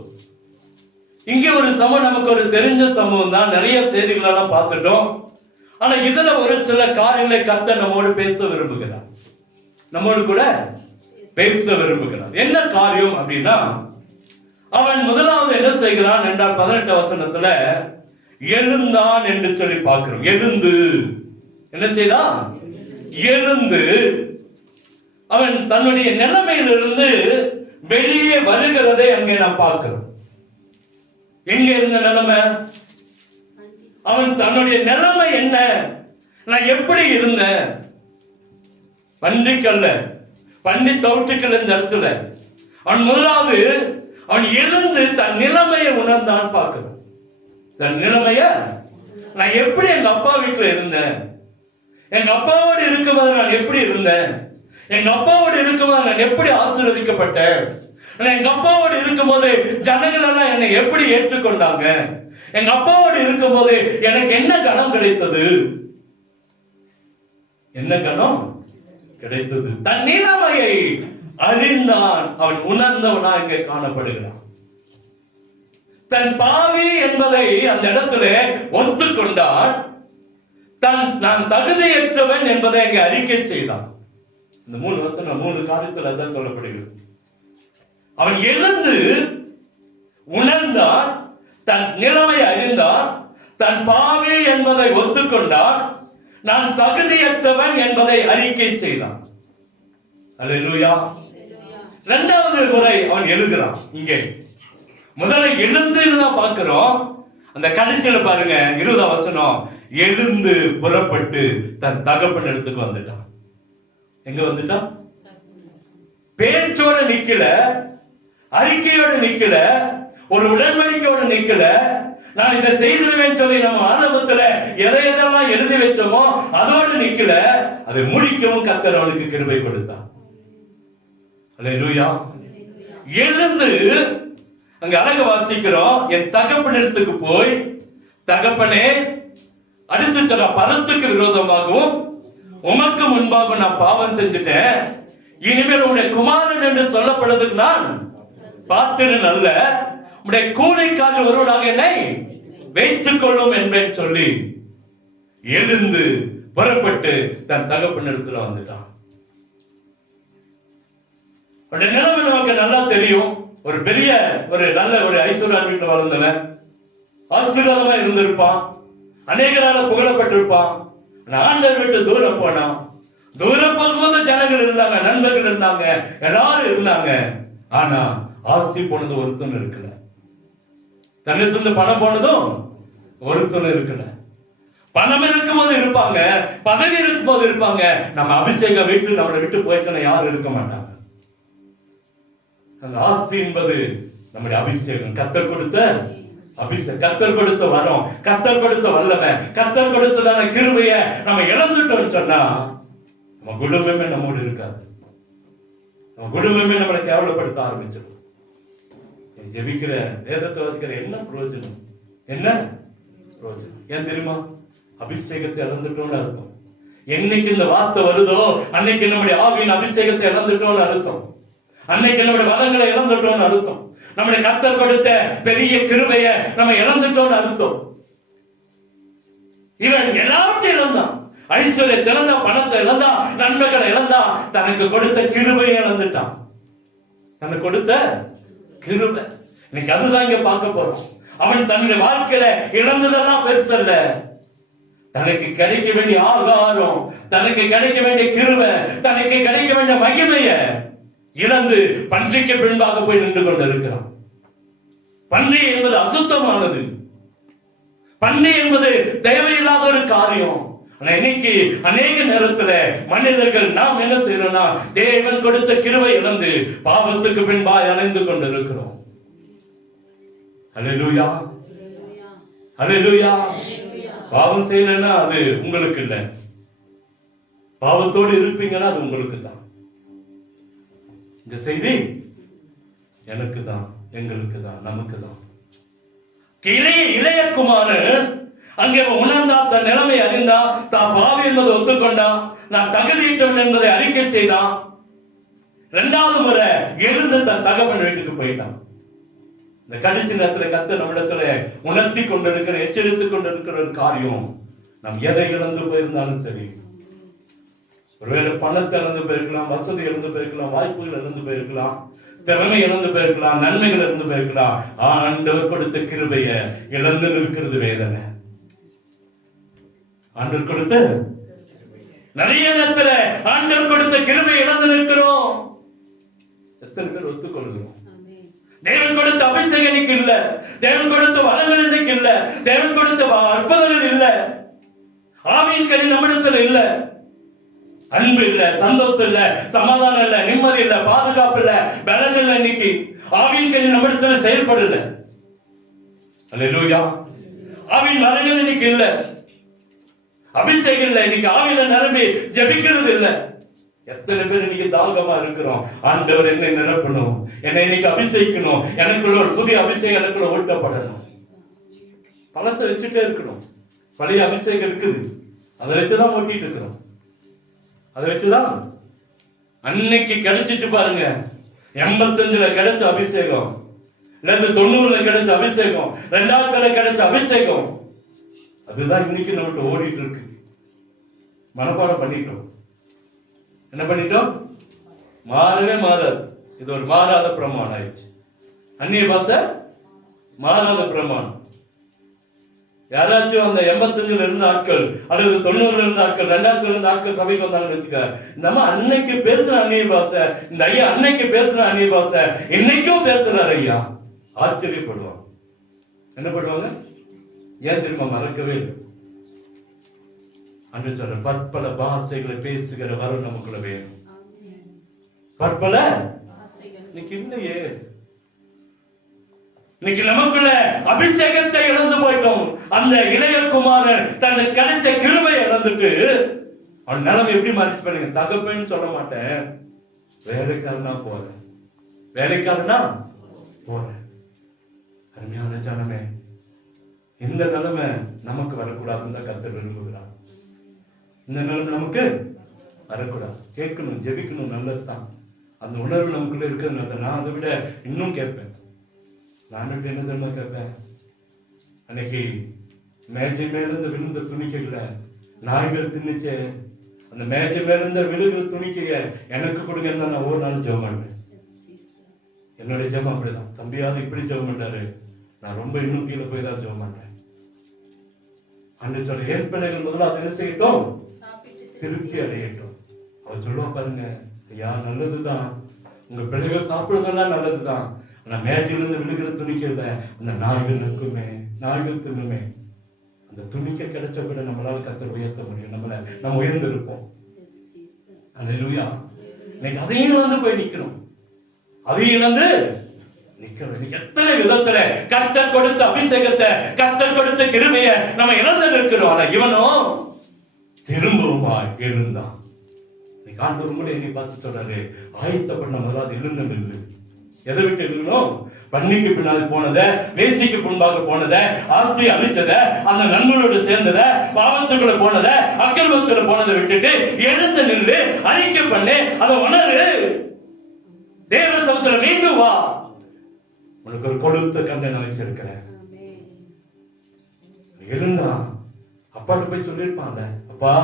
இங்கே ஒரு சம்பவம், நமக்கு ஒரு தெரிஞ்ச சம்பவம் தான், நிறைய செய்திகள் எல்லாம் பார்த்துட்டோம். ஆனா இதுல ஒரு சில காரியங்களை கர்த்தர் நம்மோடு பேச விரும்புகிறார், நம்மோடு கூட பேச விரும்புகிறார். என்ன காரியம் அப்படின்னா, அவன் முதலாவது என்ன செய்கிறான் என்றால் 18 வசனத்துல எழுந்தான் என்று சொல்லி பார்க்கிறோம். எழுந்து என்ன செய்தான்? எழுந்து அவன் தன்னுடைய நிலைமையிலிருந்து வெளியே வருகிறதை அங்கே நாம் பார்க்கிறோம். எங்க இருந்த நிலைமை? அவன் தன்னுடைய நிலைமை என்ன, நான் எப்படி இருந்தேன்? பன்றிக்கல்ல, பன்றி தவிட்டுக்கல் இந்த இடத்துல அவன் முதலாவது அவன் எழுந்து தன் நிலைமையை உணர்ந்தான் பார்க்கிறோம். தன் நிலைமைய, நான் எப்படி எங்க அப்பா வீட்டுல இருந்தேன், எங்க அப்பாவோடு இருக்கும்போது நான் எப்படி இருந்தேன், எங்க அப்பாவோடு இருக்கும்போது நான் எப்படி ஆசீர்வதிக்கப்பட்டேன், எங்க அப்பாவோடு இருக்கும்போது ஜனங்கள் எல்லாம் என்னை எப்படி ஏற்றுக்கொண்டாங்க, எங்க அப்பாவோடு இருக்கும்போது எனக்கு என்ன கணம் கிடைத்தது, என்ன கணம் கிடைத்தது. தன் நிலைமையை அறிந்தான், அவன் உணர்ந்தவனா இங்கே காணப்படுகிறான். தன் பாவி என்பதை அந்த இடத்துல ஒத்துக்கொண்டான். நான் தகுதியற்றவன் என்பதை அங்கே அறிக்கை செய்தான். இந்த 3 வசனம் 3 காரியத்தில் அதான் சொல்லப்படுகிறது. அவன் எழுந்து உணர்ந்தான், தன் நிலைமை அறிந்தான், தன் பாவி என்பதை ஒத்துக்கொண்டான், நான் தகுதியற்றவன் என்பதை அறிக்கை செய்தான். அல்லேலூயா. இரண்டாவது முறை அவன் எழுகிறான். இங்கே முதல்ல எழுந்துன்னு தான் பார்க்கிறோம். அந்த கடைசியில பாருங்க 20ஆம் வசனம், எழுந்து புறப்பட்டு தன் தகப்பன் இடத்துக்கு வந்துட்டான். எங்க வந்துட்டான்? பேச்சோட நிக்கல, அறிக்கையோட நிக்கல, ஒரு உடன்படிக்கையோட நிக்கல. நான் இதை செய்திருவேன் சொல்லி நம்ம ஆரம்பத்துல எதெல்லாம் எழுதி வச்சோமோ அதோடு நிக்கல, அதை முடிக்கவும் கர்த்தர் அவனுக்கு கிருபை கொடுத்தான். அல்லேலூயா. எழுந்து அங்க அழகு வாசிக்கிறோம், என் தகப்பனிடத்துக்கு போய், தகப்பனே, அடுத்து சொல்ற பரத்துக்கு விரோதமாகவும் உமக்கு முன்பாக நான் பாவம் செஞ்சுட்டேன், இனிமேல் உடைய குமாரன் என்று சொல்லப்படுறதுக்கு நான் பாத்திரன் அல்ல, உடைய கூலிக்காரர் ஒருவனாக என்னை வைத்துக் கொள்ளும் என்பேன் சொல்லி எழுந்து புறப்பட்டு தன் தகப்பனிடத்துல வந்துட்டான். நிலைமை நமக்கு நல்லா தெரியும். ஒரு பெரிய நல்ல ஐஸ்வர்யா வீட்டில் வளர்ந்தவன், ஆசீர்வாதமா இருந்திருப்பான், அநேகரால புகழப்பட்டிருப்பான். ஆண்டவர் விட்டு தூரம் போனான். தூரம் போகும்போது ஜனங்கள் இருந்தாங்க, நண்பர்கள் இருந்தாங்க, எல்லாரும் இருந்தாங்க. ஆனா ஆஸ்தி போனது ஒருத்தன் இருக்கல, தன்னிருந்து பணம் போனதும் ஒருத்தன் இருக்கல. பணம் இருக்கும்போது இருப்பாங்க, பதவி இருக்கும்போது இருப்பாங்க. நம்ம அபிஷேகம் விட்டு நம்மளை விட்டு போயிடுச்சுன்னா யாரும் இருக்க மாட்டாங்க. அந்த ஆஸ்தி என்பது நம்முடைய அபிஷேகம், கர்த்தர் கொடுத்த அபிஷேகம், கர்த்தர் கொடுத்த வரம், கர்த்தர் கொடுத்த வல்லமை, கர்த்தர் கொடுத்ததான கிருபையை நம்ம இழந்துட்டோம்னு சொன்னா நம்ம குடும்பமே நம்மோடு இருக்காது. நம்ம குடும்பமே நம்மளை கேவலப்படுத்த ஆரம்பிச்சிடும். ஜெபிக்கிற, வேதத்தை வாசிக்கிற என்ன பிரயோஜனம்? என்ன பிரயோஜனம்? ஏன் தெரியுமா? அபிஷேகத்தை இழந்துட்டோம்னு அர்த்தம். என்னைக்கு இந்த வார்த்தை வருதோ அன்னைக்கு நம்முடைய ஆவியின் அபிஷேகத்தை இழந்துட்டோம்னு அர்த்தம். அன்னைக்கு நம்முடைய வளங்களை இழந்துட்டோம்னு அர்த்தம். நம்முடைய கர்த்தர் கொடுத்த பெரிய கிருபையை நம்ம இழந்துட்டோம்னு அர்த்தம். இவன் எல்லாத்தையும் இழந்தான். ஐஸ்வர்யத்தை இழந்தான், பணத்தை இழந்தான், நன்மைகளை இழந்தான், தனக்கு கொடுத்த கிருபையை இழந்துட்டான். தனக்கு கொடுத்த கிருபை. இன்னைக்கு அதுதான் இங்க பார்க்க போறோம். அவன் தன்னுடைய வாழ்க்கையில இழந்ததெல்லாம் பெருசல்ல. தனக்கு கிடைக்க வேண்டிய ஆகாரம், தனக்கு கிடைக்க வேண்டிய கிருபை, தனக்கு கிடைக்க வேண்டிய மகிமையை இழந்து பன்றிக்கு பின்பாக போய் நின்று கொண்டு இருக்கிறான். பன்றி என்பது அசுத்தமானது. பன்றி என்பது தேவையில்லாத ஒரு காரியம். இன்னைக்கு அநேக நேரத்துல மனிதர்கள் நாம் என்ன செய்யறோம்னா, தேவன் கொடுத்த கிருபை இழந்து பாவத்துக்கு பின்பாய் அலைந்து கொண்டிருக்கிறோம். ஹல்லேலூயா, ஹல்லேலூயா. பாவம் செய்யலன்னா அது உங்களுக்கு இல்ல, பாவத்தோடு இருப்பீங்கன்னா அது உங்களுக்கு தான். இந்த செய்தி எனக்கு தான், எங்களுக்கு தான், நமக்கு தான். இளைய குமாரன் அங்கே உணர்ந்தா, தன் நிலைமை அறிந்தா, தான் பாவி என்பதை ஒத்துக்கொண்டான், நான் தகுதியிட்டவன் என்பதை அறிக்கை செய்தான். இரண்டாவது முறை எழுந்து தன் தகப்பன் வீட்டுக்கு போயிட்டான். இந்த கடைசி நேரத்தில் கர்த்தர் நம்மிடத்துல உணர்த்தி கொண்டிருக்கிற, எச்சரித்துக் கொண்டிருக்கிற ஒரு காரியம், நாம் எதை இழந்து போயிருந்தாலும் சரி, ஒருவேளை பணத்தை இழந்து போயிருக்கலாம், வசதி இழந்து போயிருக்கலாம், வாய்ப்புகள் இழந்து போயிருக்கலாம், திறமை இழந்து போயிருக்கலாம், நன்மைகள் இழந்து போயிருக்கலாம். ஆண்டவர் கொடுத்த கிருபையை இழந்து நிற்கிறது வேதனை. ஆண்டவர் கொடுத்த நிறைய நேரத்துல ஆண்டவர் கொடுத்த கிருபையை இழந்து நிற்கிறோம். எத்தனை பேர் ஒத்துக்கொள்கிறோம்? தேவன் கொடுத்த அபிஷேகம் இன்னைக்கு இல்ல, தேவன் கொடுத்த வரங்கள் இன்னைக்கு இல்ல, தேவன் கொடுத்த அற்புதங்கள் இல்ல, ஆவியின் கனி நம்மிடத்துல இல்ல, அன்பு இல்ல, சந்தோஷம் இல்ல, சமாதானம் இல்ல, நிம்மதி இல்ல, பாதுகாப்பு இல்ல, பலன் இல்ல. இன்னைக்கு ஆவியின் கனி நம்மிடத்துல செயல்படல. அல்லேலூயா. ஆவியின் வரங்கள் இன்னைக்கு இல்ல, அபிஷேகம் இல்ல, இன்னைக்கு ஆவியில நிரம்பி ஜெபிக்கிறது இல்ல. எத்தனை பேர் இன்னைக்கு தாகமா இருக்கிறோம், ஆண்டவர் என்னை நிரப்பணும், என்னை இன்னைக்கு அபிஷேகிக்கணும், எனக்குள்ள ஒரு புதிய அபிஷேகம் எனக்குள்ள ஊட்டப்படணும். பழச வச்சுட்டே இருக்கணும். பழைய அபிஷேகம் இருக்குது, அதை வச்சுதான் ஓட்டிட்டு இருக்கிறோம். அதை வச்சுதான் அன்னைக்கு கிடைச்சிச்சு பாருங்க. 85ல கிடைச்ச அபிஷேகம், இல்லது 90ல கிடைச்ச அபிஷேகம், 2000ல கிடைச்ச அபிஷேகம், அதுதான் இன்னைக்கு நம்மகிட்ட ஓடிட்டு இருக்கு. மனப்பாடம் பண்ணிட்டோம். என்ன பண்ணிட்டோம்? மாறவே மாறாது. இது ஒரு மாறாத பிரமாணம் ஆயிடுச்சு. அந்நிய பாஷை மாறாத பிரமாணம். யாராச்சும் அந்த 85ல இருந்த ஆட்கள் அல்லது 90ல இருந்த ஆட்கள் 2000ல இருந்த ஆட்கள் சபைக்கு வந்தாங்கன்னு வச்சுக்க, நம்ம அன்னைக்கு பேசுற அந்நிய பாஷை, இந்த ஐயா அன்னைக்கு பேசுற அந்நிய பாஷை இன்னைக்கும் பேசுறாரு ஐயா, ஆச்சரியப்படுவாங்க. என்ன பண்ணுவாங்க? ஏன் தெரியுமா? மறக்கவே இல்லை. அன்று சொல்ற பற்பல பாஷைகளை பேசுகிற வரம் நமக்குள்ள வேணும். பற்பல இன்னைக்கு இல்லையே. இன்னைக்கு நமக்குள்ள அபிஷேகத்தை இழந்து போயிட்டோம். அந்த இளைய குமாரன் தனக்கு கிடைச்ச கிருபை இழந்துட்டு அவன் நிலைமை எப்படி மாறிச்சு பாருங்க. தகப்பன்னு சொல்ல மாட்டேன், வேலைக்காரனா போறேன், வேலைக்காரனா போறேன். அருமையான ஜனமே, இந்த நிலைமை நமக்கு வரக்கூடாதுன்னு தான் கர்த்தர் விரும்புகிறார். இந்த நிலைமை நமக்கு வரக்கூடாது. கேட்கணும், ஜெபிக்கணும், நல்லதுதான். அந்த உணர்வு நமக்குள்ள இருக்கிறது. நான் அதை விட இன்னும் கேட்பேன். நான் என்ன தெரியுமா கேட்பேன்? அன்னைக்கு மேஜை மேலிருந்து விழுந்த துணிக்கைகளை நாய்கள் தின்னுச்சே, அந்த மேஜை மேலிருந்து விழுகிற துணிக்கைய எனக்கு கொடுங்க தான் நான் ஒவ்வொரு நாளும் ஜெபம் பண்ணுவேன். என்னுடைய ஜெபம் அப்படிதான். தம்பியாவது இப்படி ஜெபம் பண்றாரு, நான் ரொம்ப இன்னும் கீழே போய் தான் ஜெபம் பண்றேன். அன்று சொல்ல என் பிள்ளைகள் முதல்ல அதை என்ன செய்யட்டும்? திருப்தி அடையட்டும். அவர் சொல்லுவா பாருங்க, ஐயா நல்லதுதான், உங்க பிள்ளைகள் சாப்பிடுறதெல்லாம் நல்லதுதான், ஆனா மேஜிலிருந்து விழுகிற துணிக்கல அந்த நாய்கள் நிற்குமே, நாய்கள் தின்னுமே. அந்த துணிக்க கிடைச்ச கூட நம்மளால கர்த்தரை உயர்த்த முடியும், நம்ம உயர்ந்திருப்போம். அல்லேலூயா. இன்னைக்கு அதையும் இழந்து போய் நிக்கிறோம், அதையும் இழந்து நிக்கிறோம். எத்தனை விதத்துல கர்த்தர் கொடுத்த அபிஷேகத்தை, கர்த்தர் கொடுத்த கிருபையை நம்ம இழந்து இருக்கிறோம். ஆனா இவனோ திரும்பவுமா இருந்தான். இன்னைக்கு ஆண்டவர் கூட என்னை பார்த்து சொல்றாரு, ஆயத்த பண்ண முதலாவது எழுந்து நில்லு. எதை விட்டு எழுதணும்? பன்னிக்கு பின்னாடி போனத, வேசிக்கு முன்பாக போனத, ஆஸ்தி அழிச்சத, அந்த நண்பனோடு சேர்ந்தத, பாவத்துக்குள்ள போனத, அக்கிரமத்துல போனதை விட்டுட்டு எழுந்து நில்லு, அறிக்கை பண்ணு, அதை உணரு, தேவ சமூகத்துல மீண்டும் வா. உனக்கு ஒரு கொழுத்த கண்ணை நான் வச்சிருக்கிறேன். இருந்தா அப்பாட்ட போய் சொல்லிருப்பாங்க, அப்பா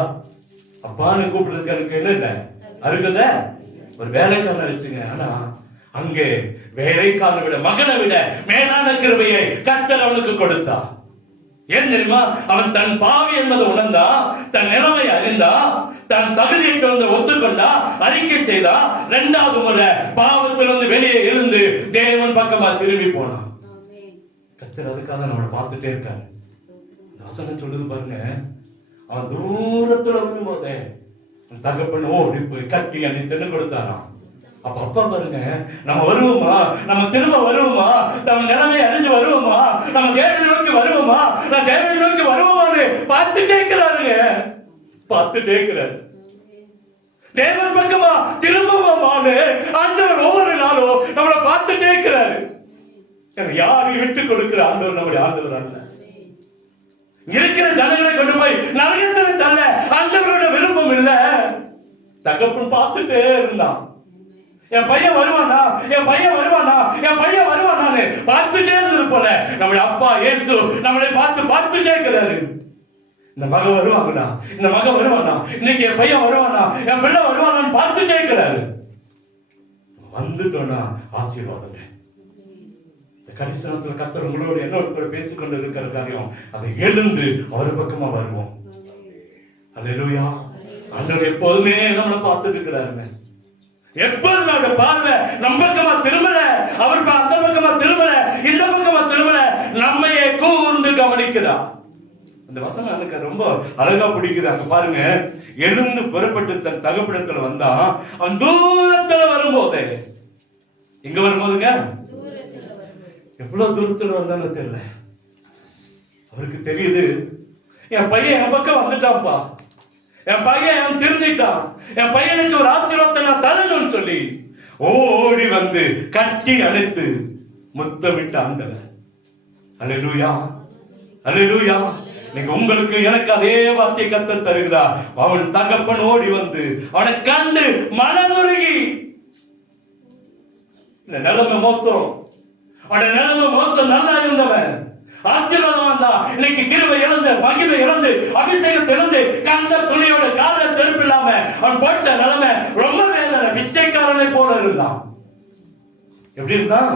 அப்பான்னு கூப்பிடுறதுக்கு எனக்கு என்ன இல்லை அருகத ஒரு வேலைக்காரனை வச்சுங்க. ஆனா அங்கே வேலைக்காரனை விட, மகனை விட மேலான கிருபையை கர்த்தர் அவனுக்கு கொடுத்தா. ஏன் தெரியுமா? அவன் தன் பாவி என்பதை உணர்ந்தா, தன் நிலைமை அறிந்தா, தன் தகுதியை ஒத்துக்கொண்டா, அறிக்கை செய்தா, இரண்டாவது முறை பாவத்திலிருந்து வெளியே எழுந்து தேவன் பக்கமா திரும்பி போனான். கர்த்தர் அதுக்காக நம்மளை பார்த்துட்டே இருக்காரு. வசனம் சொல்லுது பாருங்க, அவன் தூரத்துல வரும்போதே தகப்பன் ஓடி போய் கட்டி அன்னை தென்னு கொடுத்தாராம். அப்ப அப்பா பாருங்க, நம்ம வருவோமா, நம்ம திரும்ப வருவோமா, நம்ம நிலைமை அறிஞ்சு வருவோமா, நம்ம தேவனை நோக்கி வருவோமா, நான் தேவனை நோக்கி வருவோமான்னு பார்த்துட்டே இருக்கிறாருங்க, பார்த்துட்டே இருக்கிறாரு. தேவன் பக்கமா திரும்பவுமான்னு ஆண்டவர் ஒவ்வொரு நாளும் நம்மளை பார்த்துட்டே இருக்கிறாரு. யாரையும் விட்டு கொடுக்கிற ஆண்டவர் நம்முடைய ஆண்டவர் அல்ல. இருக்கிற ஜனங்களை கொண்டு போய் நரகத்தில் தள்ள ஆண்டவரோட விருப்பம் இல்ல. தகப்பன் பார்த்துட்டே இருந்தான், என் பையன் வருவானா, என் பையன் வருவானா, என் பையன் வருவானான்னு பார்த்துட்டே இருந்தது போல நம்முடைய அப்பா இயேசு நம்மளை பார்த்துட்டே இருக்கிறாரு. இந்த மகன் வருவாங்களா, இந்த மகன் வருவானா, இன்னைக்கு என் பையன் வருவானா, என் பிள்ளை வருவானான்னு பார்த்துட்டே இருக்கிறாரு. வந்துட்டோம்னா ஆசீர்வாதமே. கரிசனத்துல கர்த்தர் உங்களோடு என்னோட பேசிக்கொண்டு இருக்கிற காரியம், அதை எழுந்து அவர் பக்கமா வருவோம். அல்லேலூயா. ஆண்டவர் எப்போதுமே நம்மளை பார்த்துட்டு இருக்கிறாருங்க. எப்போதுமே அவருடைய பார்வை நம்ம பக்கமா திரும்பல, அவர் அந்த பக்கமா திரும்பல, இந்த பக்கமா திரும்பல, நம்மையே கூர்ந்து கவனிக்கிறார். அந்த வசனம் எனக்கு ரொம்ப அழகா பிடிக்குது. அங்க பாருங்க, எழுந்து புறப்பட்டு தன் தகப்படத்துல வந்தா, அவன் தூரத்துல வரும்போதே, எங்க வரும்போதுங்க, எவ்வளவு தூரத்துல வந்தான்னு தெரியல, அவருக்கு தெரியுது என் பையன் என் பக்கம் வந்துட்டான்ப்பா, என் பையன் திருந்திட்டான், என் பையனுக்கு ஒரு ஆசீர்வாதத்தை நான் தரணும்னு சொல்லி ஓடி வந்து கட்டி அணைத்து முத்தமிட்ட ஆண்டவர். அல்லேலூயா, அல்லேலூயா. நீங்க உங்களுக்கு எனக்கு அதே வார்த்தையை கர்த்தர் தருகிறார். அவன் தகப்பன் ஓடி வந்து அவனை கண்டு மனதுருகி, இந்த நிலைமை மோசம், அவனுடைய நிலைமை மோசம், நல்லா இருந்தவன் ஆசீர்வாதம் வந்தா, இன்னைக்கு கிருபை இழந்து, மகிமை இழந்து, அபிஷேகத்தை இழந்து, கந்த துணியோட கால செருப்பு இல்லாம அவன் போட்ட நிலைமை ரொம்ப வேதனை. பிச்சைக்காரனை போல இருந்தான். எப்படி இருந்தான்?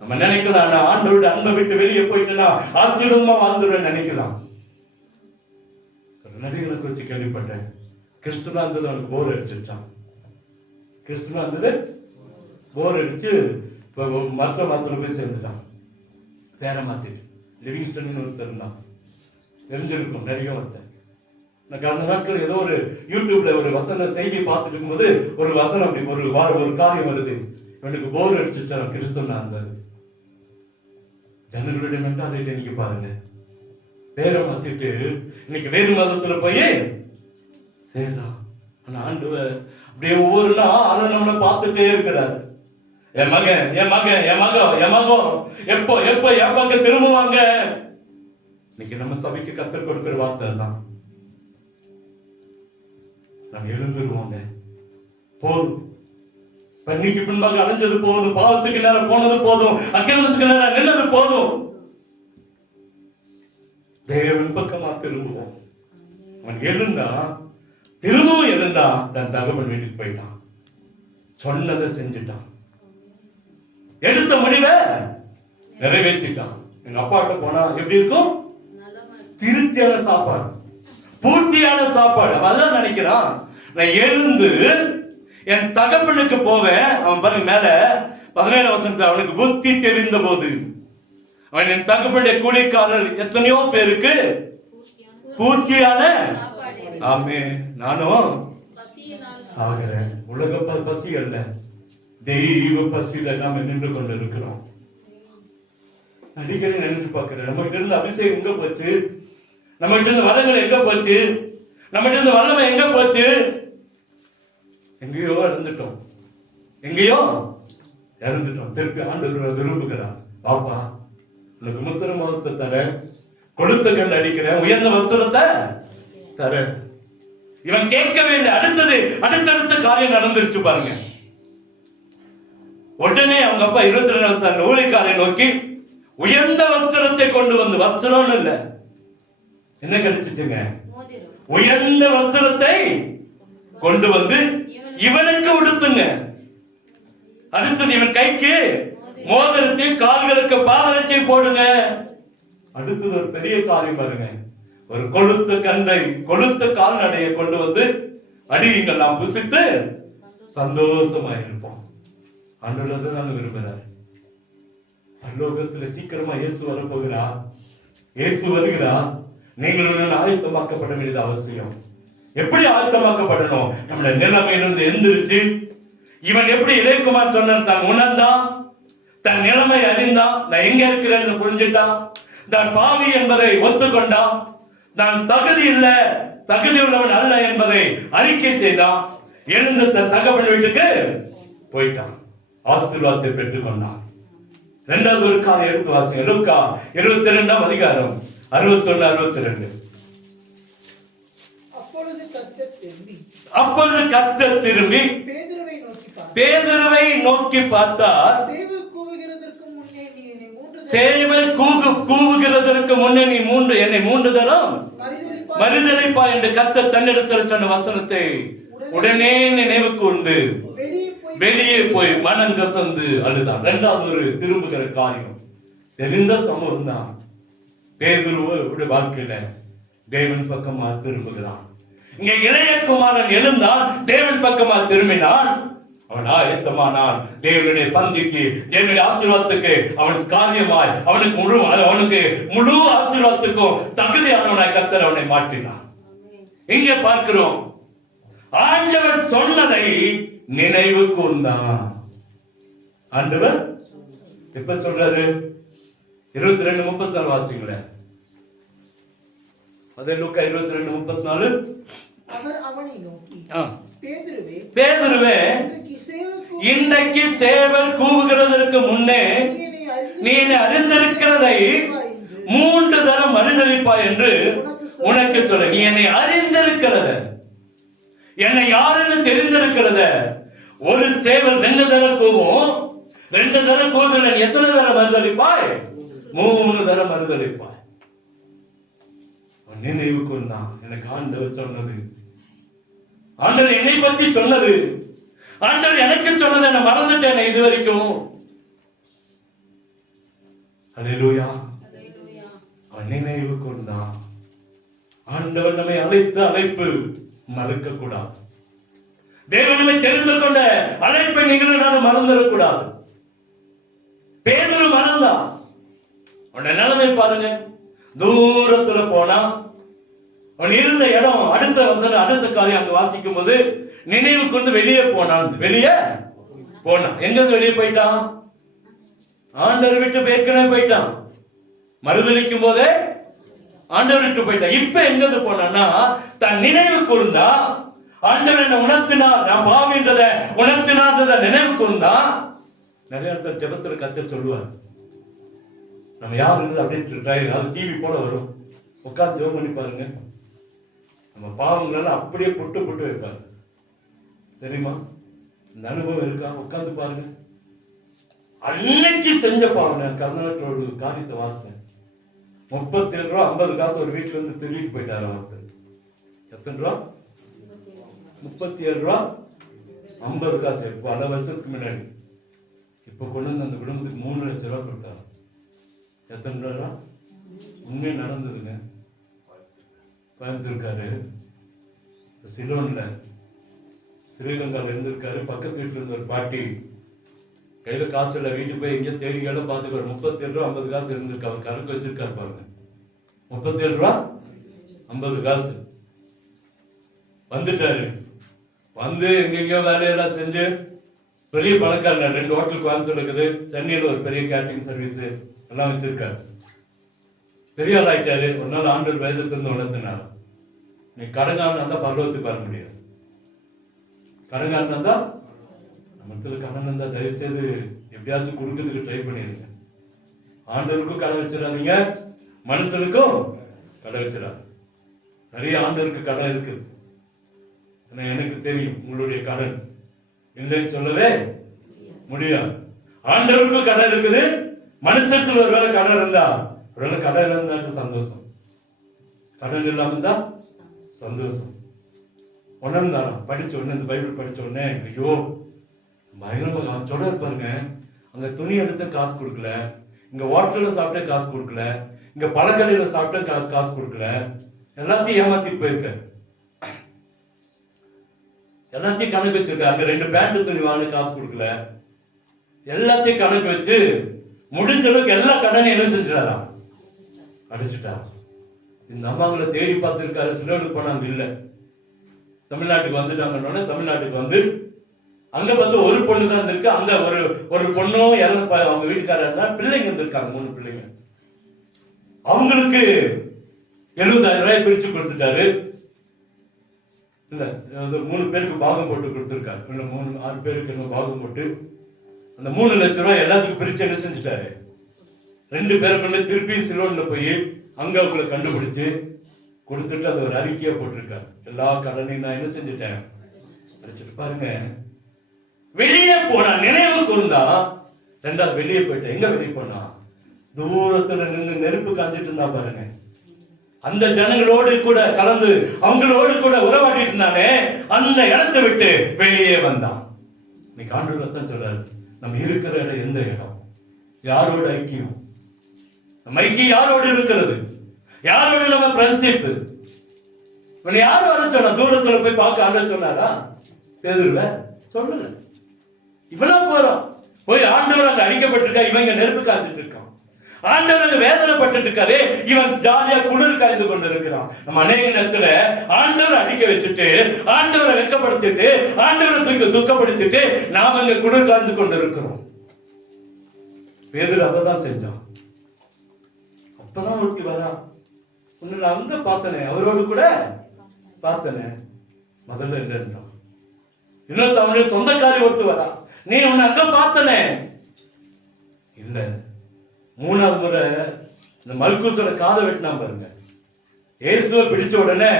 நம்ம நினைக்கலாம், ஆண்டவருடைய அன்பை விட்டு வெளியே போயிட்டுனா ஆசீர்வாதமா வாழ்ந்துருவேன் நினைக்கலாம். நடிகர்களுக்கு வச்சு கேள்விப்பட்டேன், கிறிஸ்துவா இருந்தது அவனுக்கு போர் அடிச்சுட்டான். கிறிஸ்துவா இருந்தது போர் அடிச்சு மற்ற போய் சேர்ந்துட்டான். வேற மாத்திட்டு லிவிங்ஸ்டன் ஒருத்தர் இருந்தான், தெரிஞ்சிருக்கும், நடிகை ஒருத்தர். எனக்கு அந்த நாட்கள் ஏதோ ஒரு யூடியூப்ல ஒரு வசன செய்தி பார்த்துட்டு இருக்கும்போது ஒரு வசனம், அப்படி ஒரு காரியம் வருது, இவனுக்கு போர் அடிச்சுச்சா கிறிஸ்துவனா இருந்தது. ஜனங்களுடைய மென்டாலிட்டி இன்னைக்கு பாருங்க, வேற மாத்திட்டு இன்னைக்கு வேறு மதத்துல போய் சேர்றான். ஆனா ஆண்டவர் அப்படியே ஒவ்வொரு நாளும் நம்மளை பார்த்துட்டே இருக்கிறாரு. என் மகன், என் மகன், என் மகன், என் மகன் எப்போ எப்போ என் பக்கம் திரும்புவாங்க. இன்னைக்கு நம்ம சபைக்கு கர்த்தர் கொடுக்கிற வார்த்தை தான், நம்ம எழுந்துருவாங்க. போதும், பன்னிக்கு பின்பாக அழிஞ்சது போதும், பாவத்துக்கு நேரம் போனது போதும், அக்கிரமத்துக்கு நேரம் நின்னது போதும். தேவன் பக்கமா திரும்புவோம். அவன் எழுந்தா, திரும்பவும் எழுந்தா, தன் தகவல் வீட்டுக்கு போயிட்டான், சொன்னதை செஞ்சுட்டான், எடுத்த முடிவை நிறைவேற்றிட்டான். எங்க அப்பாட்ட போனா எப்படி இருக்கும்? திருப்தியான சாப்பாடு, பூர்த்தியான சாப்பாடு. அதான் நினைக்கிறான், நான் எழுந்து என் தகப்பனுக்கு போவேன். அவன் பாருங்க மேல 17 வசனத்துல, அவனுக்கு புத்தி தெரிந்த போது அவன் என் தகப்பனுடைய கூலிக்காரர் எத்தனையோ பேருக்கு பூர்த்தியான ஆமே நானும் சாகிறேன். உலக பசி அல்ல, தெய்வ பசியில நாம நின்று கொண்டு இருக்கிறோம். அடிக்கடி நினைச்சு பார்க்கிறேன், நம்ம கிட்ட இருந்து அபிஷேகம் எங்க போச்சு, நம்ம கிட்ட இருந்து வரங்கள் எங்க போச்சு, நம்ம கிட்ட இருந்து வல்லமை எங்க போச்சு? எங்கேயோ இறந்துட்டோம், எங்கேயோ இறந்துட்டோம். திருப்பி ஆண்டவர் விரும்புகிறார், பாப்பா உனக்கு முத்திர மோதிரத்தை தர, கொளுத்த கண்டு அடிக்கிறேன், உயர்ந்த வஸ்திரத்தை தர. இவன் கேட்கவே இல்லை. அடுத்தடுத்த காரியம் நடந்துருச்சு பாருங்க. உடனே அவங்க அப்பா 22 ஊழியக்காரை நோக்கி உயர்ந்த வஸ்திரத்தை கொண்டு வந்து, வஸ்திரம் இல்ல, என்ன கிடைச்சிச்சுங்க? உயர்ந்த வஸ்திரத்தை கொண்டு வந்து இவனுக்கு உடுத்துங்க. அடுத்தது இவன் கைக்கு மோதிரத்தை, கால்களுக்கு பாதரட்சை போடுங்க. அடுத்தது ஒரு பெரிய காரியம் பாருங்க, ஒரு கொழுத்த கண்டை, கொழுத்த கால்நடையை கொண்டு வந்து அடியுங்கள், நாம் புசித்து சந்தோஷமா இருப்போம். ஆண்டவர் நாங்க விரும்புறாரு. பரலோகத்துல சீக்கிரமா இயேசு வரப்போகிறார், இயேசு வருகிறார். நீங்களும் ஆயத்தமாக்கப்பட வேண்டியது அவசியம். எப்படி ஆயத்தமாக்கப்படணும்? நம்முடைய நிலைமையிலிருந்து எந்திரிச்சு, இவன் எப்படி இளையகுமார் சொன்ன தான் உணர்ந்தான், தன் நிலைமை அறிந்தான், நான் எங்க இருக்கிறேன்னு புரிஞ்சுட்டான், தான் பாவி என்பதை ஒத்துக்கொண்டான், நான் தகுதி இல்ல, தகுதி உள்ளவன் அல்ல என்பதை அறிக்கை செய்தான். எழுந்து தன் தகவல் வீட்டுக்கு போயிட்டான், ஆசீர்வாதத்தை பெற்றுக் கொண்டான். இரண்டாவது ஒரு காரியம் எடுத்து வாசிங்க, லூக்கா 22ஆம் அதிகாரம் 61 62. அப்பொழுது கர்த்தர் திரும்பி பேதுருவை நோக்கி பார்த்தார். சேவல் கூவுகிறதற்கு முன்னே நீ என்னை 3 தரம் மறுதலிப்பா என்று கர்த்தர் தன்னிடத்தில் சொன்ன வசனத்தை உடனே நினைவுக்கு உண்டு வெளியே போய் மனம் கசந்து அழுதான். இரண்டாவது ஒரு திரும்புகிற காரியம், தெரிந்த சம்பவம் தான். பேதுருவுடைய வாழ்க்கையில தேவன் பக்கமா திரும்புகிறான். இங்க இளையகுமாரன் எழுந்தான், தேவன் பக்கமா திரும்பினான். அவன் ஆயத்தமானான் தேவனுடைய பந்திக்கு, தேவனுடைய ஆசீர்வாதத்துக்கு. அவன் காரியமாய் அவனுக்கு முழு ஆசீர்வாதத்துக்கும் தகுதியானவனாய் கர்த்தர் அவனை மாற்றினான். இங்கே பார்க்கிறோம், ஆண்டவர் சொன்னதை நினைவு கூர்ந்தான். ஆண்டவர் எப்ப சொல்றாரு? 22:34 வாசிங்களேன். அதே லூக்கா 22:34. அவர் அவனை நோக்கி, பேதுருவே, இன்றைக்கு சேவல் கூவுகிறதற்கு முன்னே நீ என்னை அறிந்திருக்கிறதை 3 தரம் மறுதலிப்பாய் என்று உனக்கு சொல்ல. நீ என்னை அறிந்திருக்கிறத, என்னை யாருன்னு தெரிந்திருக்கிறத. ஒரு சேவல் 2 தரம் கூவும், 2 தரம் கூவுதுல நீ எத்தனை தரம் மறுதலிப்பாய்? 3 தரம் மறுதலிப்பாய். நினைவுக்கு தான் எனக்கு ஆண்டவர் சொன்னது, ஆண்டவர் என்னை பத்தி சொன்னது, ஆண்டவர் எனக்கு சொன்னதை நான் மறந்துட்டேன் இது வரைக்கும். அல்லேலூயா. அவன் நினைவு கொண்டான். ஆண்டவர் நம்மை அழைத்த அழைப்பு மறக்க கூடாது. தேவன் நம்மை தெரிந்து கொண்ட அழைப்பை நீங்களும் நானும் மறந்துடக்கூடாது. பேதுரு மறந்தான். அவனுடைய நிலைமை பாருங்க, தூரத்துல போனா. அவன் இருந்த இடம், அடுத்த வசனம், அடுத்த காரியம் அங்க வாசிக்கும் போது நினைவு கொண்டு வெளியே போனான். வெளியே போனான். எங்க வெளியே போயிட்டான்? ஆண்டவர் விட்டு ஏற்கனவே போயிட்டான். மறுதலிக்கும் போதே ஆண்டவர் விட்டு போயிட்டான். இப்ப எங்க போனான்னா, தன் நினைவு கூர்ந்தா. ஆண்டவர் என்ன உணர்த்தினார், நான் பாவின்றதை உணர்த்தினார்ன்றதை நினைவு கூர்ந்தா. நிறைய இடத்துல ஜெபத்துல கர்த்தர் சொல்லுவார், நம்ம யாரு அப்படியே டிவி போல வரும், உட்கார்ந்து ஜெபம் பண்ணி பாருங்க. நம்ம பாவங்கள அப்படியே புட்டு வைப்பாங்க, தெரியுமா? இந்த அனுபவம் இருக்கா? உட்கார்ந்து பாருங்க. அன்னைக்கு செஞ்ச பாவம். கர்நாடக ஒரு காரியத்தை வாசித்தேன். 37 ரூபா 50 காசு ஒரு வீட்டுல இருந்து திருவிட்டு போயிட்டாரு ஒருத்தர். எத்தனை ரூபா? 37 ரூபா 50 காசு. பல வருஷத்துக்கு முன்னாடி. இப்ப கொண்டு வந்து அந்த குடும்பத்துக்கு 3 லட்சம் ரூபாய் கொடுத்தாரு. எத்தனை ரூபா? உண்மை நடந்ததுங்க. கோயம்புத்தூர்காரு சிலோன்ல ஸ்ரீலங்காவில் இருந்திருக்காரு. பக்கத்து வீட்டில் இருந்த ஒரு பாட்டி கையில காசு இல்லை, வீட்டுக்கு போய் எங்கேயோ தேடிகளும் பார்த்துக்காரு. 37 ரூபா 50 காசு இருந்திருக்கு. அவர் கணக்கு வச்சிருக்காரு பாருங்க. 37 ரூபா 50 காசு. வந்துட்டாரு. வந்து எங்கெங்கயோ வேலையெல்லாம் செஞ்சு பெரிய பணக்காரங்க. 2 ஹோட்டல் கோயம்புத்தூர் இருக்குது, சென்னையில் ஒரு பெரிய கேட்டரிங் சர்வீஸ் எல்லாம் வச்சிருக்காரு. பெரிய ஆள் ஆயிட்டாரு. ஒரு நாள் ஆண்டவர் வேதத்திலிருந்து உணர்த்தினார், நீ கடங்காரனா இருந்தா பரலோகத்துக்கு வர முடியாது. கடங்காரனா இருந்தா நம்ம கடன் இருந்தா தயவு செய்து எப்படியாச்சும் கொடுக்கறதுக்கு ட்ரை பண்ணிருங்க. ஆண்டவருக்கும் கடை வச்சிடாதீங்க, மனுஷனுக்கும் கடை வச்சிடாது. நிறைய ஆண்டவருக்கு கடை இருக்குது. எனக்கு தெரியும் உங்களுடைய கடன் இல்லைன்னு சொல்லவே முடியாது. ஆண்டவருக்கும் கடை இருக்குது. மனுஷத்துல ஒருவேளை கடன் இருந்தா, ஒருவேளை கடன் இருந்தா சந்தோஷம், கடன் இல்லாம இருந்தா சந்தோஷம். உணர்ந்தாராம். படிச்ச உடனே, இந்த பைபிள் படிச்ச உடனே ஐயோ பயங்கரமா சொல்ல பாருங்க. அங்க துணி எடுத்த காசு கொடுக்கல, இங்க ஹோட்டல்ல சாப்பிட்ட காசு கொடுக்கல, இங்க பழக்கடையில சாப்பிட்ட காசு கொடுக்கல, எல்லாத்தையும் ஏமாத்திட்டு போயிருக்க. எல்லாத்தையும் கணக்கு வச்சிருக்க. அங்க 2 பேண்ட் துணி வாங்க காசு கொடுக்கல, எல்லாத்தையும் கணக்கு வச்சு முடிஞ்ச அளவுக்கு எல்லா கடனையும் என்ன செஞ்சிடாராம், அடிச்சுட்டா. இந்த அம்மாங்களை தேடி பார்த்திருக்காரு. சிலோனுக்கு போனாங்க, இல்ல தமிழ்நாட்டுக்கு வந்துட்டாங்க. தமிழ்நாட்டுக்கு வந்து அங்க பார்த்து ஒரு பொண்ணு தான் இருக்கு. அந்த ஒரு பொண்ணும் அவங்க வீட்டுக்காரர் இருந்தா, பிள்ளைங்க இருந்திருக்காங்க, 3 பிள்ளைங்க. அவங்களுக்கு 70,000 ரூபாய் பிரிச்சு கொடுத்துட்டாரு. இல்ல 3 பேருக்கு பாகம் போட்டு கொடுத்துருக்காரு. 6 பேருக்கு என்ன பாகம் போட்டு அந்த 3 லட்சம் ரூபாய் எல்லாத்துக்கும் பிரிச்சு என்ன செஞ்சுட்டாரு. 2 பேரை கொண்டு திருப்பி சிலோன்ல போய் அங்க அவங்களை கண்டுபிடிச்சு கொடுத்துட்டு அதை ஒரு அறிக்கையா போட்டிருக்காரு. எல்லா கடனையும் நான் என்ன செஞ்சுட்டேன் அடிச்சுட்டு. பாருங்க, வெளியே போனா நினைவு கூர்ந்தா. 2வது வெளியே போயிட்டேன். எங்க வெளியே போனா, தூரத்துல நின்று நெருப்பு காஞ்சிட்டு இருந்தா பாருங்க. அந்த ஜனங்களோடு கூட கலந்து அவங்களோடு கூட உறவாடிட்டு இருந்தானே, அந்த இடத்தை விட்டு வெளியே வந்தான். இன்னைக்கு ஆண்டவர் தான் சொல்றாரு, நம்ம இருக்கிற இடம் எந்த இடம், யாரோட ஐக்கியம், நம்ம ஐக்கியம் யாரோடு இருக்கிறது, யாரோட நம்ம ஃப்ரெண்ட்ஷிப். யார் வர சொன்னா, தூரத்துல போய் பார்க்க ஆண்டவர் சொன்னாரா? பேதுருவ சொல்லல. இவ்வளவு போறோம் போய் ஆண்டவர் அங்க அடிக்கப்பட்டிருக்கா, இவங்க நெருப்பு காத்துட்டு இருக்கான். ஆண்டவர் வேதனைப்பட்டு இருக்காரு, இவன் ஜாலியா குளிர் காய்ந்து கொண்டு இருக்கிறான். நம்ம அநேக நேரத்துல ஆண்டவர் அடிக்க வச்சுட்டு, ஆண்டவரை வெட்கப்படுத்திட்டு, ஆண்டவரை துக்கப்படுத்திட்டு நாம அங்க குளிர் காய்ந்து கொண்டு இருக்கிறோம். பேதுரு அதான் செஞ்சான். அப்பதான் ஒருத்தி வரா, உன்னை நான் வந்து பார்த்தனே, அவரோடு கூட பார்த்தனே, முதல்ல இல்லைன்றான். இன்னொரு அவனுடைய சொந்தக்காரி ஒருத்து வரா, நீ உன்னை அங்க பார்த்தனே இல்ல. 3வது முறை இந்த மல்கூசோட காதை வெட்டினா பாருங்க. இயேசுவை பிடிச்ச உடனே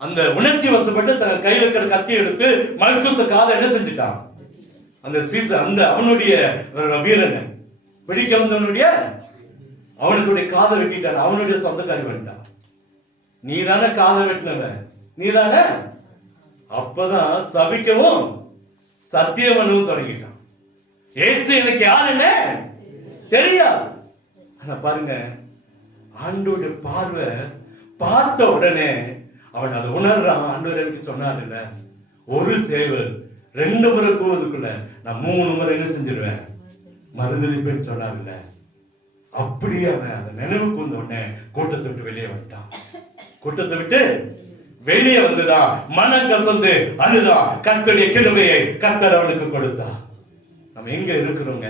அந்த உணர்ச்சி வசப்பட்டு தன் கையில் இருக்கிற கத்தி எடுத்து மல்கூச காதை என்ன செஞ்சுட்டான். அந்த அந்த அவனுடைய வீரனை பிடிக்க வந்தவனுடைய அவனுடைய காதை வெட்டிட்டான். அவனுடைய சொந்தக்காரி வந்துட்டான். நீ தானே காதை வெட்டினவன், நீ தானே. அப்பதான் சபிக்கவும் சத்தியம் பண்ணவும் தொடங்கிட்டான். இயேசு எனக்கு யாருன்னு தெரியாது. ஆனா பாருங்க, ஆண்டோட பார்வை பார்த்த உடனே அவன் அதை உணர்றான். ஆண்டவர் எனக்கு சொன்னார் இல்ல, ஒரு சேவல் 2 முறை கூவதுக்குள்ள நான் 3 முறை என்ன செஞ்சிருவேன், மறுதளிப்பேன்னு சொன்னார் இல்ல. அப்படியே அவன் அந்த நினைவு கூர்ந்த உடனே கூட்டத்தை விட்டு வெளியே வந்துட்டான். கூட்டத்தை விட்டு வெளியே வந்துதான் மனம் கசந்து அழுதான். கர்த்தருடைய கிருபையை கர்த்தர் அவனுக்கு கொடுத்தா. நம்ம எங்க இருக்கிறோங்க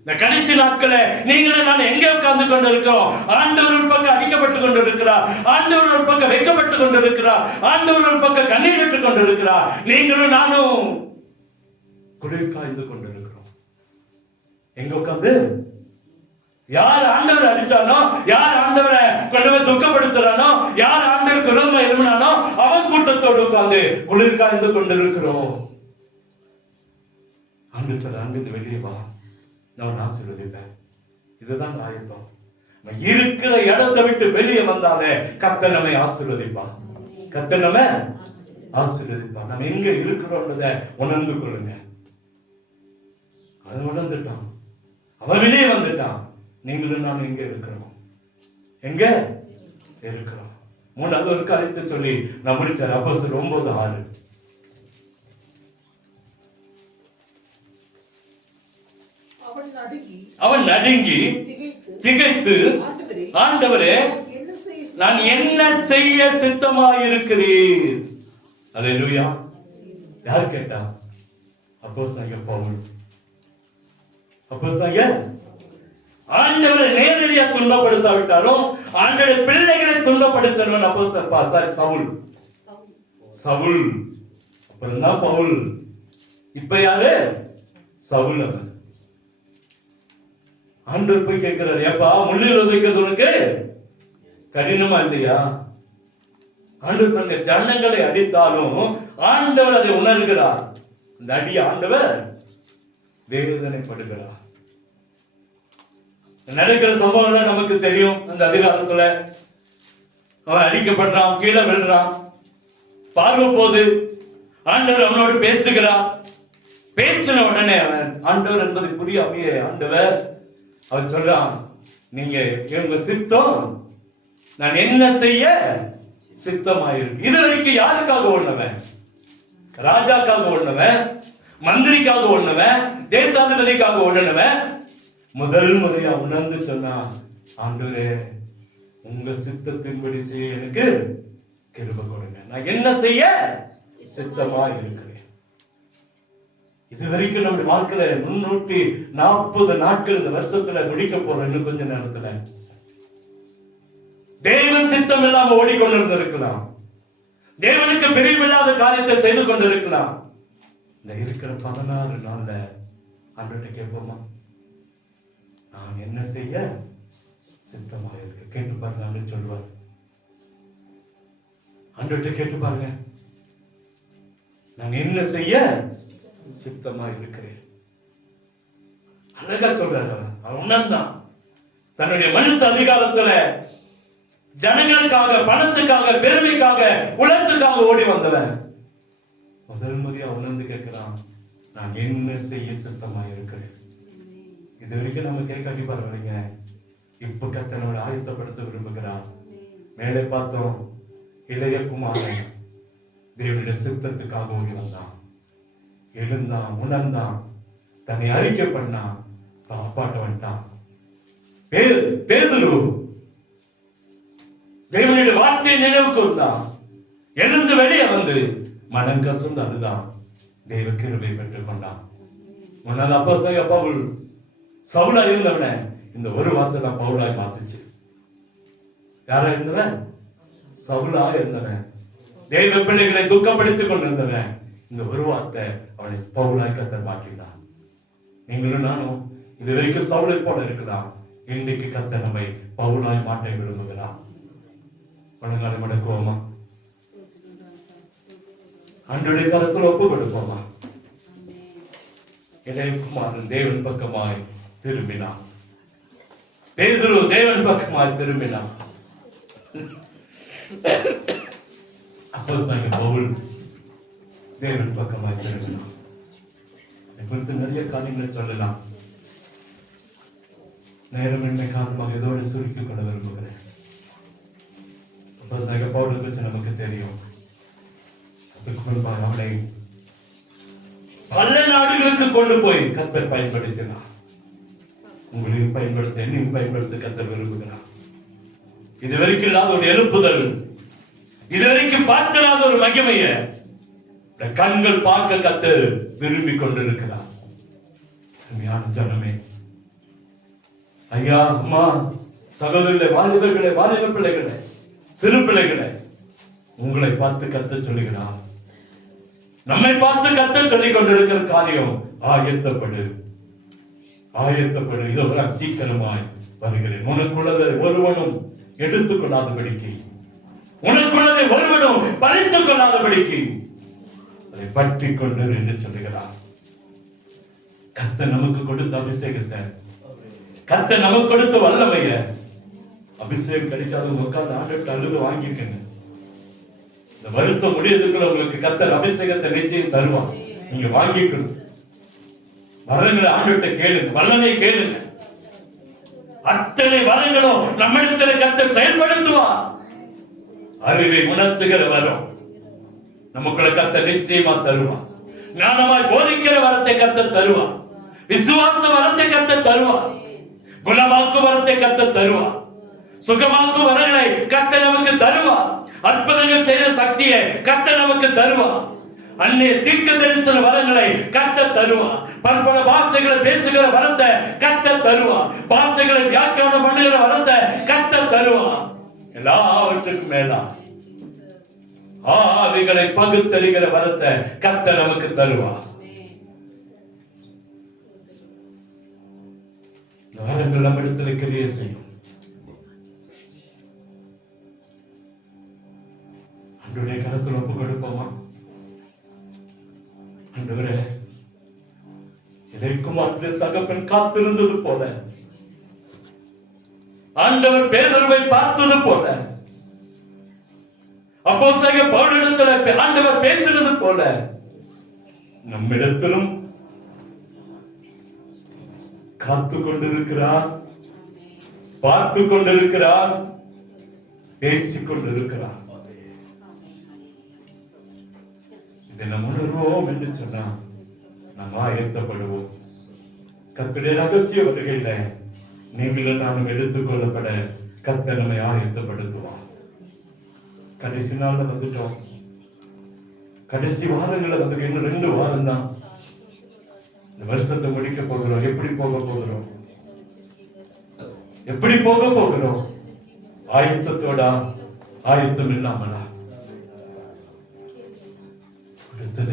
இந்த கடைசி நாட்கள? நீங்களும் நான் எங்க உட்கார்ந்து கொண்டு இருக்கிறோம்? ஆண்டவர் ஒரு பக்கம் அடிக்கப்பட்டு கொண்டு இருக்கிறார், ஆண்டவர் ஒரு பக்கம் வைக்கப்பட்டு கொண்டு இருக்கிறார், ஆண்டவர் ஒரு பக்கம் கண்ணீர் விட்டு கொண்டு இருக்கிறார். நீங்களும் நானும் குளிர் காய்ந்து கொண்டு இருக்கிறோம். எங்க உட்கார்ந்து? யார் ஆண்டவர் அடிச்சானோ, யார் ஆண்டவரை கொண்டு போய் துக்கப்படுத்துறானோ, யார் ஆண்டவருக்கு விரோதமா எழுப்பினானோ அவன் கூட்டத்தோடு உட்கார்ந்து குளிர் காய்ந்து கொண்டு இருக்கிறோம். ஆண்டு சொல்ல, அங்கிருந்து வெளியே வா, நான் ஆசீர்வதிப்பேன். இதுதான் ஆயத்தம். இருக்கிற இடத்தை விட்டு வெளியே வந்தாலே கர்த்தர் நம்மை ஆசீர்வதிப்பான். கர்த்தர் நம்மை ஆசீர்வதிப்பான். நம்ம எங்க இருக்கிறோம்ன்றதை உணர்ந்து கொள்ளுங்க. அது உணர்ந்துட்டான், அவன் வெளியே வந்துட்டான். நீங்களும் நான் எங்க இருக்கிறோம்? எங்க இருக்கிறோம்? 3வது ஒரு காரியத்தை சொல்லி நான் முடிச்சார். அப்போஸ்தலர் 9:6. அவன் நடுங்கி திகைத்து, ஆண்டவரே, நான் என்ன செய்ய சித்தமாயிருக்கிறீர்? அல்லேலூயா. யார் கேட்டா? அப்போஸ்தலனாகிய பவுல். அப்போஸ்தலனாகிய ஆண்டவரை நேரடியாக துன்பப்படுத்தாவிட்டாலும் ஆண்டவருடைய பிள்ளைகளை துன்பப்படுத்தணும். அப்போஸ்தலன் சவுல். சவுல் அப்புறம் தான் பவுல். இப்ப யாரு? சவுல். ஆண்டவர் போய் கேட்கிறார், ஏப்பா முள்ளில் உதைக்கிறது உனக்கு கடினமா இல்லையா? ஆண்டவர் தன்னுடைய ஜனங்களை அடித்தாலும் ஆண்டவர் அதை உணர்கிறார். அந்த அடி ஆண்டவர் வேதனைப்படுகிறார். நடக்கிற சம்பவம் நமக்கு தெரியும். அந்த அதிகாரத்துல அவன் அடிக்கப்படுறான், கீழே விழுறான். பார்வை போது ஆண்டவர் அவனோடு பேசுகிறார். பேசின உடனே அவன் ஆண்டவர் என்பது புரியாமையே ஆண்டவர் அவர் சொல்றான், நீங்க இவங்க சித்தம் நான் என்ன செய்ய சித்தமாயிருக்கு. இது வரைக்கும் யாருக்காக ஓடினவன்? ராஜாக்காக ஓடினவன், மந்திரிக்காக ஓடினவன், தேசாதிபதிக்காக ஓடினவன். முதல் முறையா உணர்ந்து சொன்னான், ஆண்டவரே உங்க சித்தத்தின்படி செய்ய எனக்கு கிருபை கொடுங்க, நான் என்ன செய்ய சித்தமா இருக்கிறேன். இது வரைக்கும் நம்முடைய வாழ்க்கையில 340 நாட்கள் இந்த வருஷத்துல முடிக்க போறோம். இன்னும் கொஞ்ச நேரத்துல தேவ சித்தம் இல்லாம ஓடிக்கொண்டிருந்திருக்கலாம். தேவனுக்கு பிரியமில்லாத காரியத்தை செய்து கொண்டிருக்கலாம். இந்த இருக்கிற 16 நாள்ல ஆண்டவர்கிட்ட கேட்போமா, நான் என்ன செய்ய சித்தமாக இருக்கு? கேட்டு பாருங்க, ஆண்டு சொல்லுவார். ஆண்டவர்கிட்ட கேட்டு பாருங்க, நான் என்ன செய்ய சித்தமா இருக்கிறேன். அழகா சொல்றாரு. அவன் உணர்ந்தான். தன்னுடைய மனுஷ அதிகாரத்துல ஜனங்களுக்காக, பணத்துக்காக, பெருமைக்காக, உலகத்துக்காக ஓடி வந்தவன் முதல் முறையா உணர்ந்து கேட்கிறான், நான் என்ன செய்ய சித்தமா இருக்கிறேன். இது வரைக்கும் நம்ம கேட்காட்டி பரவாயில்லைங்க. இப்ப கர்த்தர் ஆயத்தப்படுத்த விரும்புகிறார். மேலே பார்த்தோம், இளைய குமாரன் தேவனுடைய சித்தத்துக்காக ஓடி வந்தான், எழுந்தான், உணர்ந்தான், தன்னை அறிக்கை பண்ணான், அப்பாட்ட வந்துட்டான். பேதுரு தேவனுடைய வார்த்தையை நினைவு கொண்டான், எழுந்து வெளியே வந்து மனம் கசந்து அதுதான் தெய்வ கிருபை பெற்றுக் கொண்டான். முன்னாள் அப்போஸ்தலனாகிய பவுல் சவுலா இருந்தவன இந்த ஒரு வார்த்தை தான் பவுலாய் மாத்துச்சு. யாரா இருந்தவன்? சவுலா இருந்தவன், தெய்வ பிள்ளைகளை துக்கப்படுத்திக் கொண்டிருந்தவன். இந்த ஒரு வார்த்தை அவனை பவுலாய் கர்த்தர் மாற்றினான். நீங்களும் நானும் இது வரைக்கும் சவுலை போல இருக்கலாம். இன்றைக்கு கர்த்தர் நம்மை பவுலாய் மாற்ற விரும்புகிறான். பழங்கால மடக்குவோமா, ஆண்டவருடைய கரத்தில் ஒப்பு கொடுப்போமா. இளையகுமாரன் தேவன் பக்கமாய் திரும்பினான். பேதுரு தேவன் பக்கமாய் திரும்பினான். அப்போது பவுல் தேவன் பக்கமாய் திரும்பினான். குறித்து நிறைய காரியங்களை சொல்லலாம். நேரம் என்ன காரணமாக இதோடு சுருக்கிக் கொள்ள விரும்புகிறேன். அப்போது பவுலை பற்றி நமக்கு தெரியும். அதுக்கு முன்பாக அவனை பல நாடுகளுக்கு கொண்டு போய் கர்த்தர் பயன்படுத்தினார். உங்களையும் பயன்படுத்த, என்னையும் பயன்படுத்த கர்த்தர் விரும்புகிறார். இதுவரைக்கும் இல்லாத ஒரு எழுப்புதல், இதுவரைக்கும் பார்த்திராத ஒரு மகிமையை கண்கள் பார்க்க கர்த்தர் விரும்பி கொண்டிருக்கிறார். ஜனமே, ஐயா, அம்மா, சகோதரர்களே, வாலிபர்களே, வாலிப பிள்ளைகளே, சிறு பிள்ளைகளே, உங்களை பார்த்து கர்த்தர் சொல்லுகிறார். நம்மை பார்த்து கர்த்தர் சொல்லிக் கொண்டிருக்கிற காரியம், ஆயத்தப்படு, ஆயத்தப்படு, இதோ சீக்கிரமாய் வருகிறேன். உனக்குள்ளதை ஒருவனும் எடுத்துக் கொள்ளாதபடிக்கு, உனக்குள்ளதை ஒருவனும் பறித்துக் கொள்ளாதபடிக்கு அதை பற்றி கொண்டு என்று சொல்லுகிறார். கர்த்தர் நமக்கு கொடுத்த அபிஷேகத்தை, கர்த்தர் நமக்கு கொடுத்த வல்லமைய, அபிஷேகம் கிடைக்காத உட்கார்ந்து ஆண்டு அழுது வாங்கிக்கங்க. இந்த வருஷம் முடியறதுக்குள்ள உங்களுக்கு கர்த்தர் அபிஷேகத்தை நிச்சயம் தருவான். நீங்க வாங்கிக்கணும். வரங்களை ஆண்டுகிட்ட கேளுங்க, வல்லமையை கேளுங்க. அத்தனை வரங்களும் நம்மிடத்தில் கர்த்தர் செயல்படுத்துவார். அறிவை உணர்த்துகிற வரம் நமக்குள்ள கர்த்தர் நிச்சயமா தருவான். ஞானமாய் போதிக்கிற வரத்தை கர்த்தர் தருவான். விசுவாச வரத்தை கர்த்தர் தருவார். குணமாக்கு வரத்தை கர்த்தர் தருவார். சுகமாக்கு வரங்களை கர்த்தர் நமக்கு தருவார். அற்புதங்கள் செய்த சக்தியை கர்த்தர் நமக்கு தருவார். அன்னைய தீர்க்க தரிசன வரங்களை கர்த்தர் தருவார். பற்பல பாஷைகளை பேசுகிற வரத்தை கர்த்தர் தருவார். பாஷைகளை வியாக்கியானம் பண்ணுகிற வரத்தை கர்த்தர் தருவார். எல்லாவற்றுக்கும் மேலா ஆவிகளை பகுத்தறிகிற வரத்தை கர்த்தர் நமக்கு தருவார். வரங்கள் நம்ம இடத்துல கிரியை செய்யும். ஆண்டவரே, கருத்தில் ஒப்பு கொடுப்போமா? ஆண்டவரே, இலைக்கும் அந்த தகப்பன் காத்திருந்தது போல, ஆண்டவர் பேதுருவை பார்த்தது போல, அப்போஸ்தலர் பவுலிடத்தில் ஆண்டவர் பேசினது போல நம்மிடத்திலும் காத்து கொண்டிருக்கிறார், பார்த்து கொண்டிருக்கிறார், பேசிக் கொண்டிருக்கிறார். இதை நம்ம உணர்வோம் என்று சொன்னா நம்ம ஆயத்தப்படுவோம். கர்த்தருடைய ரகசிய வருகையில நீங்களும் நானும் எடுத்துக்கொள்ளப்பட கர்த்தர் நம்மை ஆயத்தப்படுத்துவார். கடைசி நாள்ல வந்துட்டோம். கடைசி வாரங்களை வந்து இன்னும் 2 வாரம் தான். இந்த வருஷத்தை முடிக்க போகிறோம். எப்படி போக போகிறோம்? எப்படி போக போகிறோம்? ஆயத்தத்தோட, ஆயத்தம் இல்லாமலா?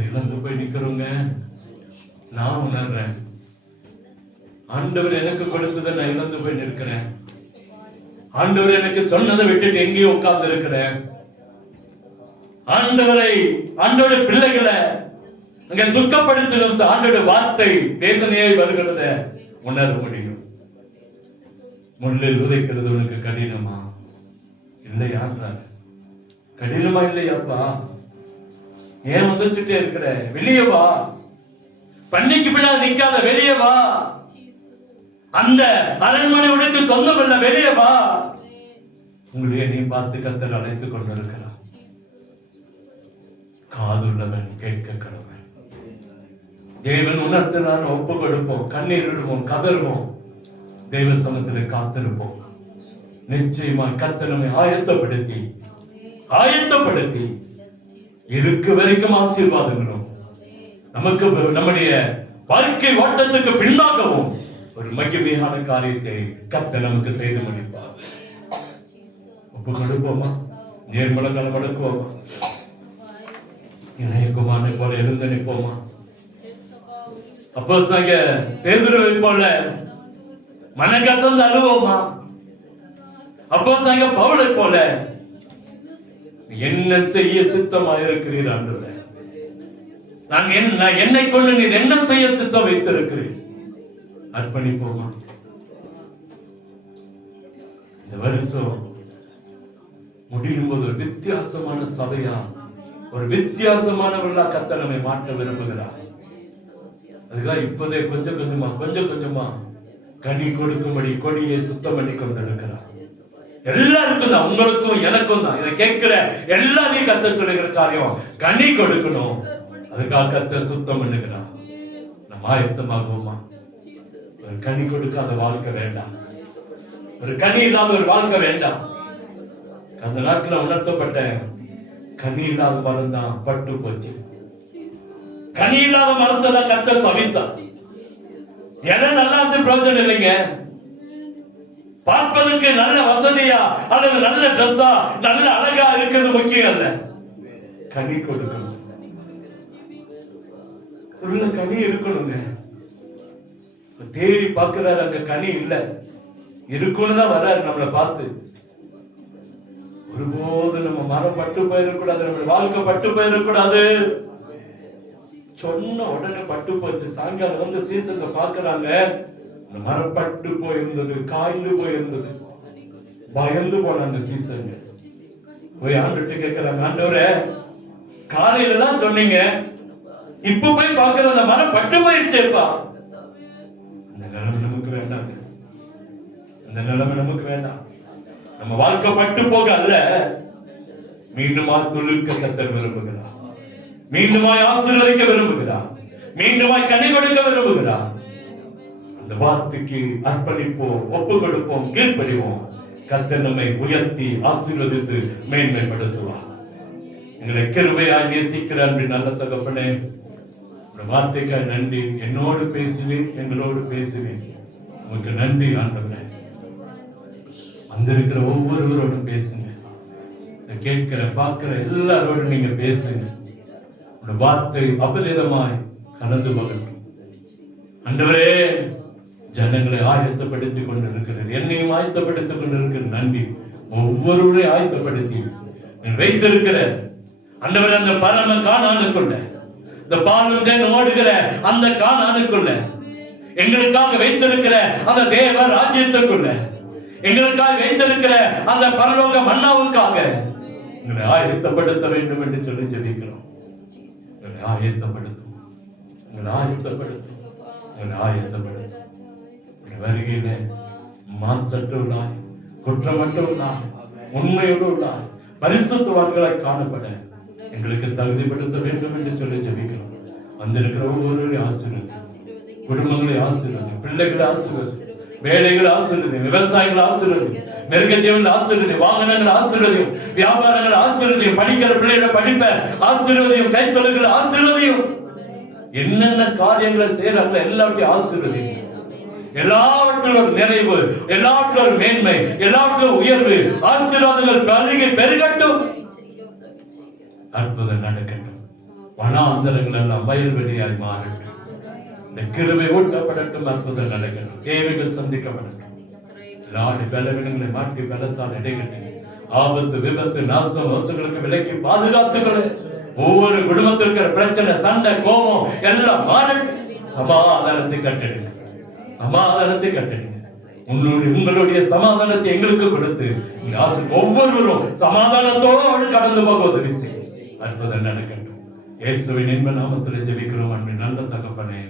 இழந்து போய் நிக்கிறோங்க. நான் உணர்றேன், ஆண்டவர் எனக்கு கொடுத்ததை நான் இழந்து போய் நிற்கிறேன். ஆண்டவர் எனக்கு சொன்னதை விட்டுட்டு எங்கேயும் உட்கார்ந்து இருக்கிறேன். ஆண்டவருடைய பிள்ளைகளை அங்க துக்கப்படுத்தின ஆண்டோட வார்த்தை வேதனையாய் வருகிறத உணர முடியும். முள்ளில் உதைக்கிறது உனக்கு கடினமா? இல்லையா? கடினமா இல்லையாப்பா? ஏன் உதைச்சுட்டே இருக்கிற? வெளியே வா. பண்ணிக்கு பின்னால் நிக்காத, வெளியே வா. அந்த அரண்மனை உனக்கு சொந்தம் இல்ல, வெளியே வா. உங்களையே நீ பார்த்து கர்த்தர் அழைத்துக் கொண்டிருக்கிறார். காதுள்ளவன் கேட்க கடவன். தேவன் உணர்த்தினார், ஒப்பு கொடுப்போம், கண்ணீர் விடுவோம், கதறுவோம், தேவ சமத்திலே காத்திருப்போம். நிச்சயமா கர்த்தர் நம்மை ஆயத்தப்படுத்தி இருக்க வரைக்கும் ஆசீர்வாதங்களும் நமக்கு நம்முடைய வாழ்க்கை ஓட்டத்துக்கு பின்னாகவும் ஒரு மகிமையான காரியத்தை கர்த்தர் நமக்கு செய்து முடிப்பார். ஒப்பு கொடுப்போமா? நேர்மலங்களை மடக்குவோமா? இணையகுமாரனை போல எழுந்து நிற்போமா? அப்போ நாங்க பேதுருவை போல மனக்கசந்து அழுவோமா? அப்போ நாங்க பவுலை போல என்ன செய்ய சித்தமாயிருக்கிறீர் ஆண்டவரே, நான் என்னை கொண்டு நீர் என்ன செய்ய சித்தம் வைத்திருக்கிறீர்? அர்ப்பணிப்போமா? இந்த வருஷம் முடியும் போது ஒரு வித்தியாசமான சபையா, ஒரு வித்தியாசமானவர்களா கர்த்தர் நம்மை மாற்ற விரும்புகிறார். அதுதான் இப்போதே கொஞ்சம் கொஞ்சமா கனி கொடுக்கும்படி கொடியை சுத்தம் பண்ணி கொண்டிருக்கிறார். எல்லாருக்கும் தான், உங்களுக்கும் எனக்கும் தான். இதை கேட்கிற எல்லாரையும் கர்த்தர் சொல்லுகிற காரியம் கனி கொடுக்கணும். அதுக்காக கர்த்தர் சுத்தம் பண்ணுகிறார். நம்ம ஆயத்தமாகுவோமா? ஒரு கனி கொடுக்காத வாழ்க்கை வேண்டாம், ஒரு கனி இல்லாத ஒரு வாழ்க்கை வேண்டாம். அந்த நாட்டில் உணர்த்தப்பட்ட கனி இல்லாத மரம் தான் பட்டு போச்சு. கனி இல்லாத மரத்தை தான் கர்த்தர் சபித்தார். எதை நல்லா இருந்து பிரயோஜனம் இல்லைங்க. பார்ப்பதற்கு நல்ல வசதியா அல்லது நல்ல ட்ரெஸ்ஸா நல்ல அழகா இருக்கிறது முக்கியம் அல்ல. கனி கொடுக்கணும். உள்ள கனி இருக்கணுங்க. தேடி பார்க்கிறாரு, அங்க கனி இல்ல, இருக்குன்னு தான் வர்றாரு நம்மளை பார்த்து. ஒருபோது நம்ம மரம் பட்டு போயிடக்கூடாது, நம்ம வாழ்க்கை பட்டு போயிடக்கூடாது. சொன்ன உடனே பட்டு போச்சு. சாயங்காலம் வந்து சீசன்ல பாக்குறாங்க, மரம் பட்டு போயிருந்தது, காய்ந்து போயிருந்தது. பயந்து போனாங்க சீசன். போய் ஆண்டுட்டு கேட்கிறாங்க, ஆண்டவரே காலையில தான் சொன்னீங்க, இப்ப போய் பாக்குற அந்த மரம் பட்டு போயிருச்சேப்பா. அந்த நிலைமை நமக்கு வேண்டாம், அந்த நிலைமை நமக்கு வேண்டாம். நம்ம வாழ்க்கை பட்டு போக அல்ல, மீண்டுமா துளிர்க்க கர்த்தர் விரும்புகிறார், மீண்டுமாய் ஆசீர்வதிக்க விரும்புகிறார், மீண்டுமாய் கனி கொடுக்க விரும்புகிறார். இந்த வார்த்தைக்கு அர்ப்பணிப்போம், ஒப்பு கொடுப்போம், கீழ்ப்படிவோம். கர்த்தர் நம்மை உயர்த்தி ஆசீர்வதித்து மேன்மைப்படுத்துவார். எங்களை கிருபையாய் நேசிக்கிற அன்பின் நல்ல தகப்பனே, இந்த வார்த்தைக்காய் நன்றி. என்னோடு பேசுவேன், எங்களோடு பேசுவேன். உங்களுக்கு நன்றி ஆண்டவரே. வந்திருக்கிற ஒவ்வொருவரோடும் பேசுங்க. கேட்கிற பார்க்கிற எல்லாரோடும் நீங்க பேசுங்க. உங்க வார்த்தை அபரிதமாய் கடந்து போகட்டும். ஆண்டவரே, ஜனங்களை ஆயத்தப்படுத்திக் கொண்டிருக்கிறது, என்னையும் ஆயத்தப்படுத்திக் கொண்டிருக்கிற நன்றி. ஒவ்வொருவரையும் ஆயத்தப்படுத்தி வைத்திருக்கிற ஆண்டவரே, அந்த பரம கானானுக்குள்ள, இந்த பாலும் தேன் ஓடுகிற அந்த கானானுக்குள்ள, எங்களுக்காக வைத்திருக்கிற அந்த தேவ ராஜ்யத்துக்குள்ள, எங்களுக்காக வைத்திருக்கிற அந்த பரலோக மன்னாவுக்காக எங்களை ஆயத்தப்படுத்த வேண்டும் என்று சொல்லி ஜெபிக்கிறோம். எங்களை ஆயத்தப்படுத்தும், எங்களை ஆயத்தப்படுத்தும், எங்களை ஆயத்தப்படுத்தும். வருகையில மாசற்றவர்களாய், குற்றமற்றவர்களாய், உண்மையோடு உள்ளாய், பரிசுத்தவான்களாய் காணப்பட எங்களுக்கு தகுதிப்படுத்த வேண்டும் என்று சொல்லி ஜெபிக்கிறோம். வந்திருக்கிற ஒவ்வொருவரையும் ஆசீர்வதி, குடும்பங்களை ஆசீர்வதி, பிள்ளைகளை ஆசீர்வதி, வேலைகளை ஆசீர்வதி, விவசாயிகளை ஆசீர்வதி, மிருக ஜீவன்களை ஆசீர்வதி, வாகனங்களை ஆசீர்வதியும், வியாபாரங்களை ஆசீர்வதியும், படிக்கிற பிள்ளைகளை படிப்ப ஆசீர்வதியும், கைத்தொழில்களை ஆசீர்வதியும், என்னென்ன காரியங்களை செய்யறாங்களோ எல்லாத்தையும் ஆசீர்வதியும். எல்லாவற்றிலும் நிறைவு, எல்லாவற்றிலும் மேன்மை, எல்லாவற்றிலும் உயர்வு, ஆசீர்வாதங்கள் பருகி பெருகட்டும். அற்புதம் நடக்கட்டும். வனாந்தரங்கள் எல்லாம் வயல்வெளியாய் மாறட்டும். இந்த கிருபை ஊட்டப்படட்டும். அற்புதம் நடக்கட்டும். தேவைகள் சந்திக்கப்படட்டும். நாடு பலவீனங்களை மாற்றி பலத்தால் இடைகட்டும். ஆபத்து, விபத்து, நாசம், வசுகளுக்கு விலைக்கு பாதுகாத்துக்களை ஒவ்வொரு குடும்பத்திற்கு பிரச்சனை, சண்டை, கோபம் எல்லாம் மாறட்டும். சமாதானத்தை கட்டெடுங்க, சமாதானத்தை கட்டெடுங்க. உங்களுடைய சமாதானத்தை எங்களுக்கு கொடுத்து ஒவ்வொருவரும் சமாதானத்தோடு கடந்து போக உதவி செய்யும். அற்புதம் நடக்கட்டும். இயேசுவின் இன்ப நாமத்தில் ஜெபிக்கிறோம் அன்பின் நல்ல தகப்பனே.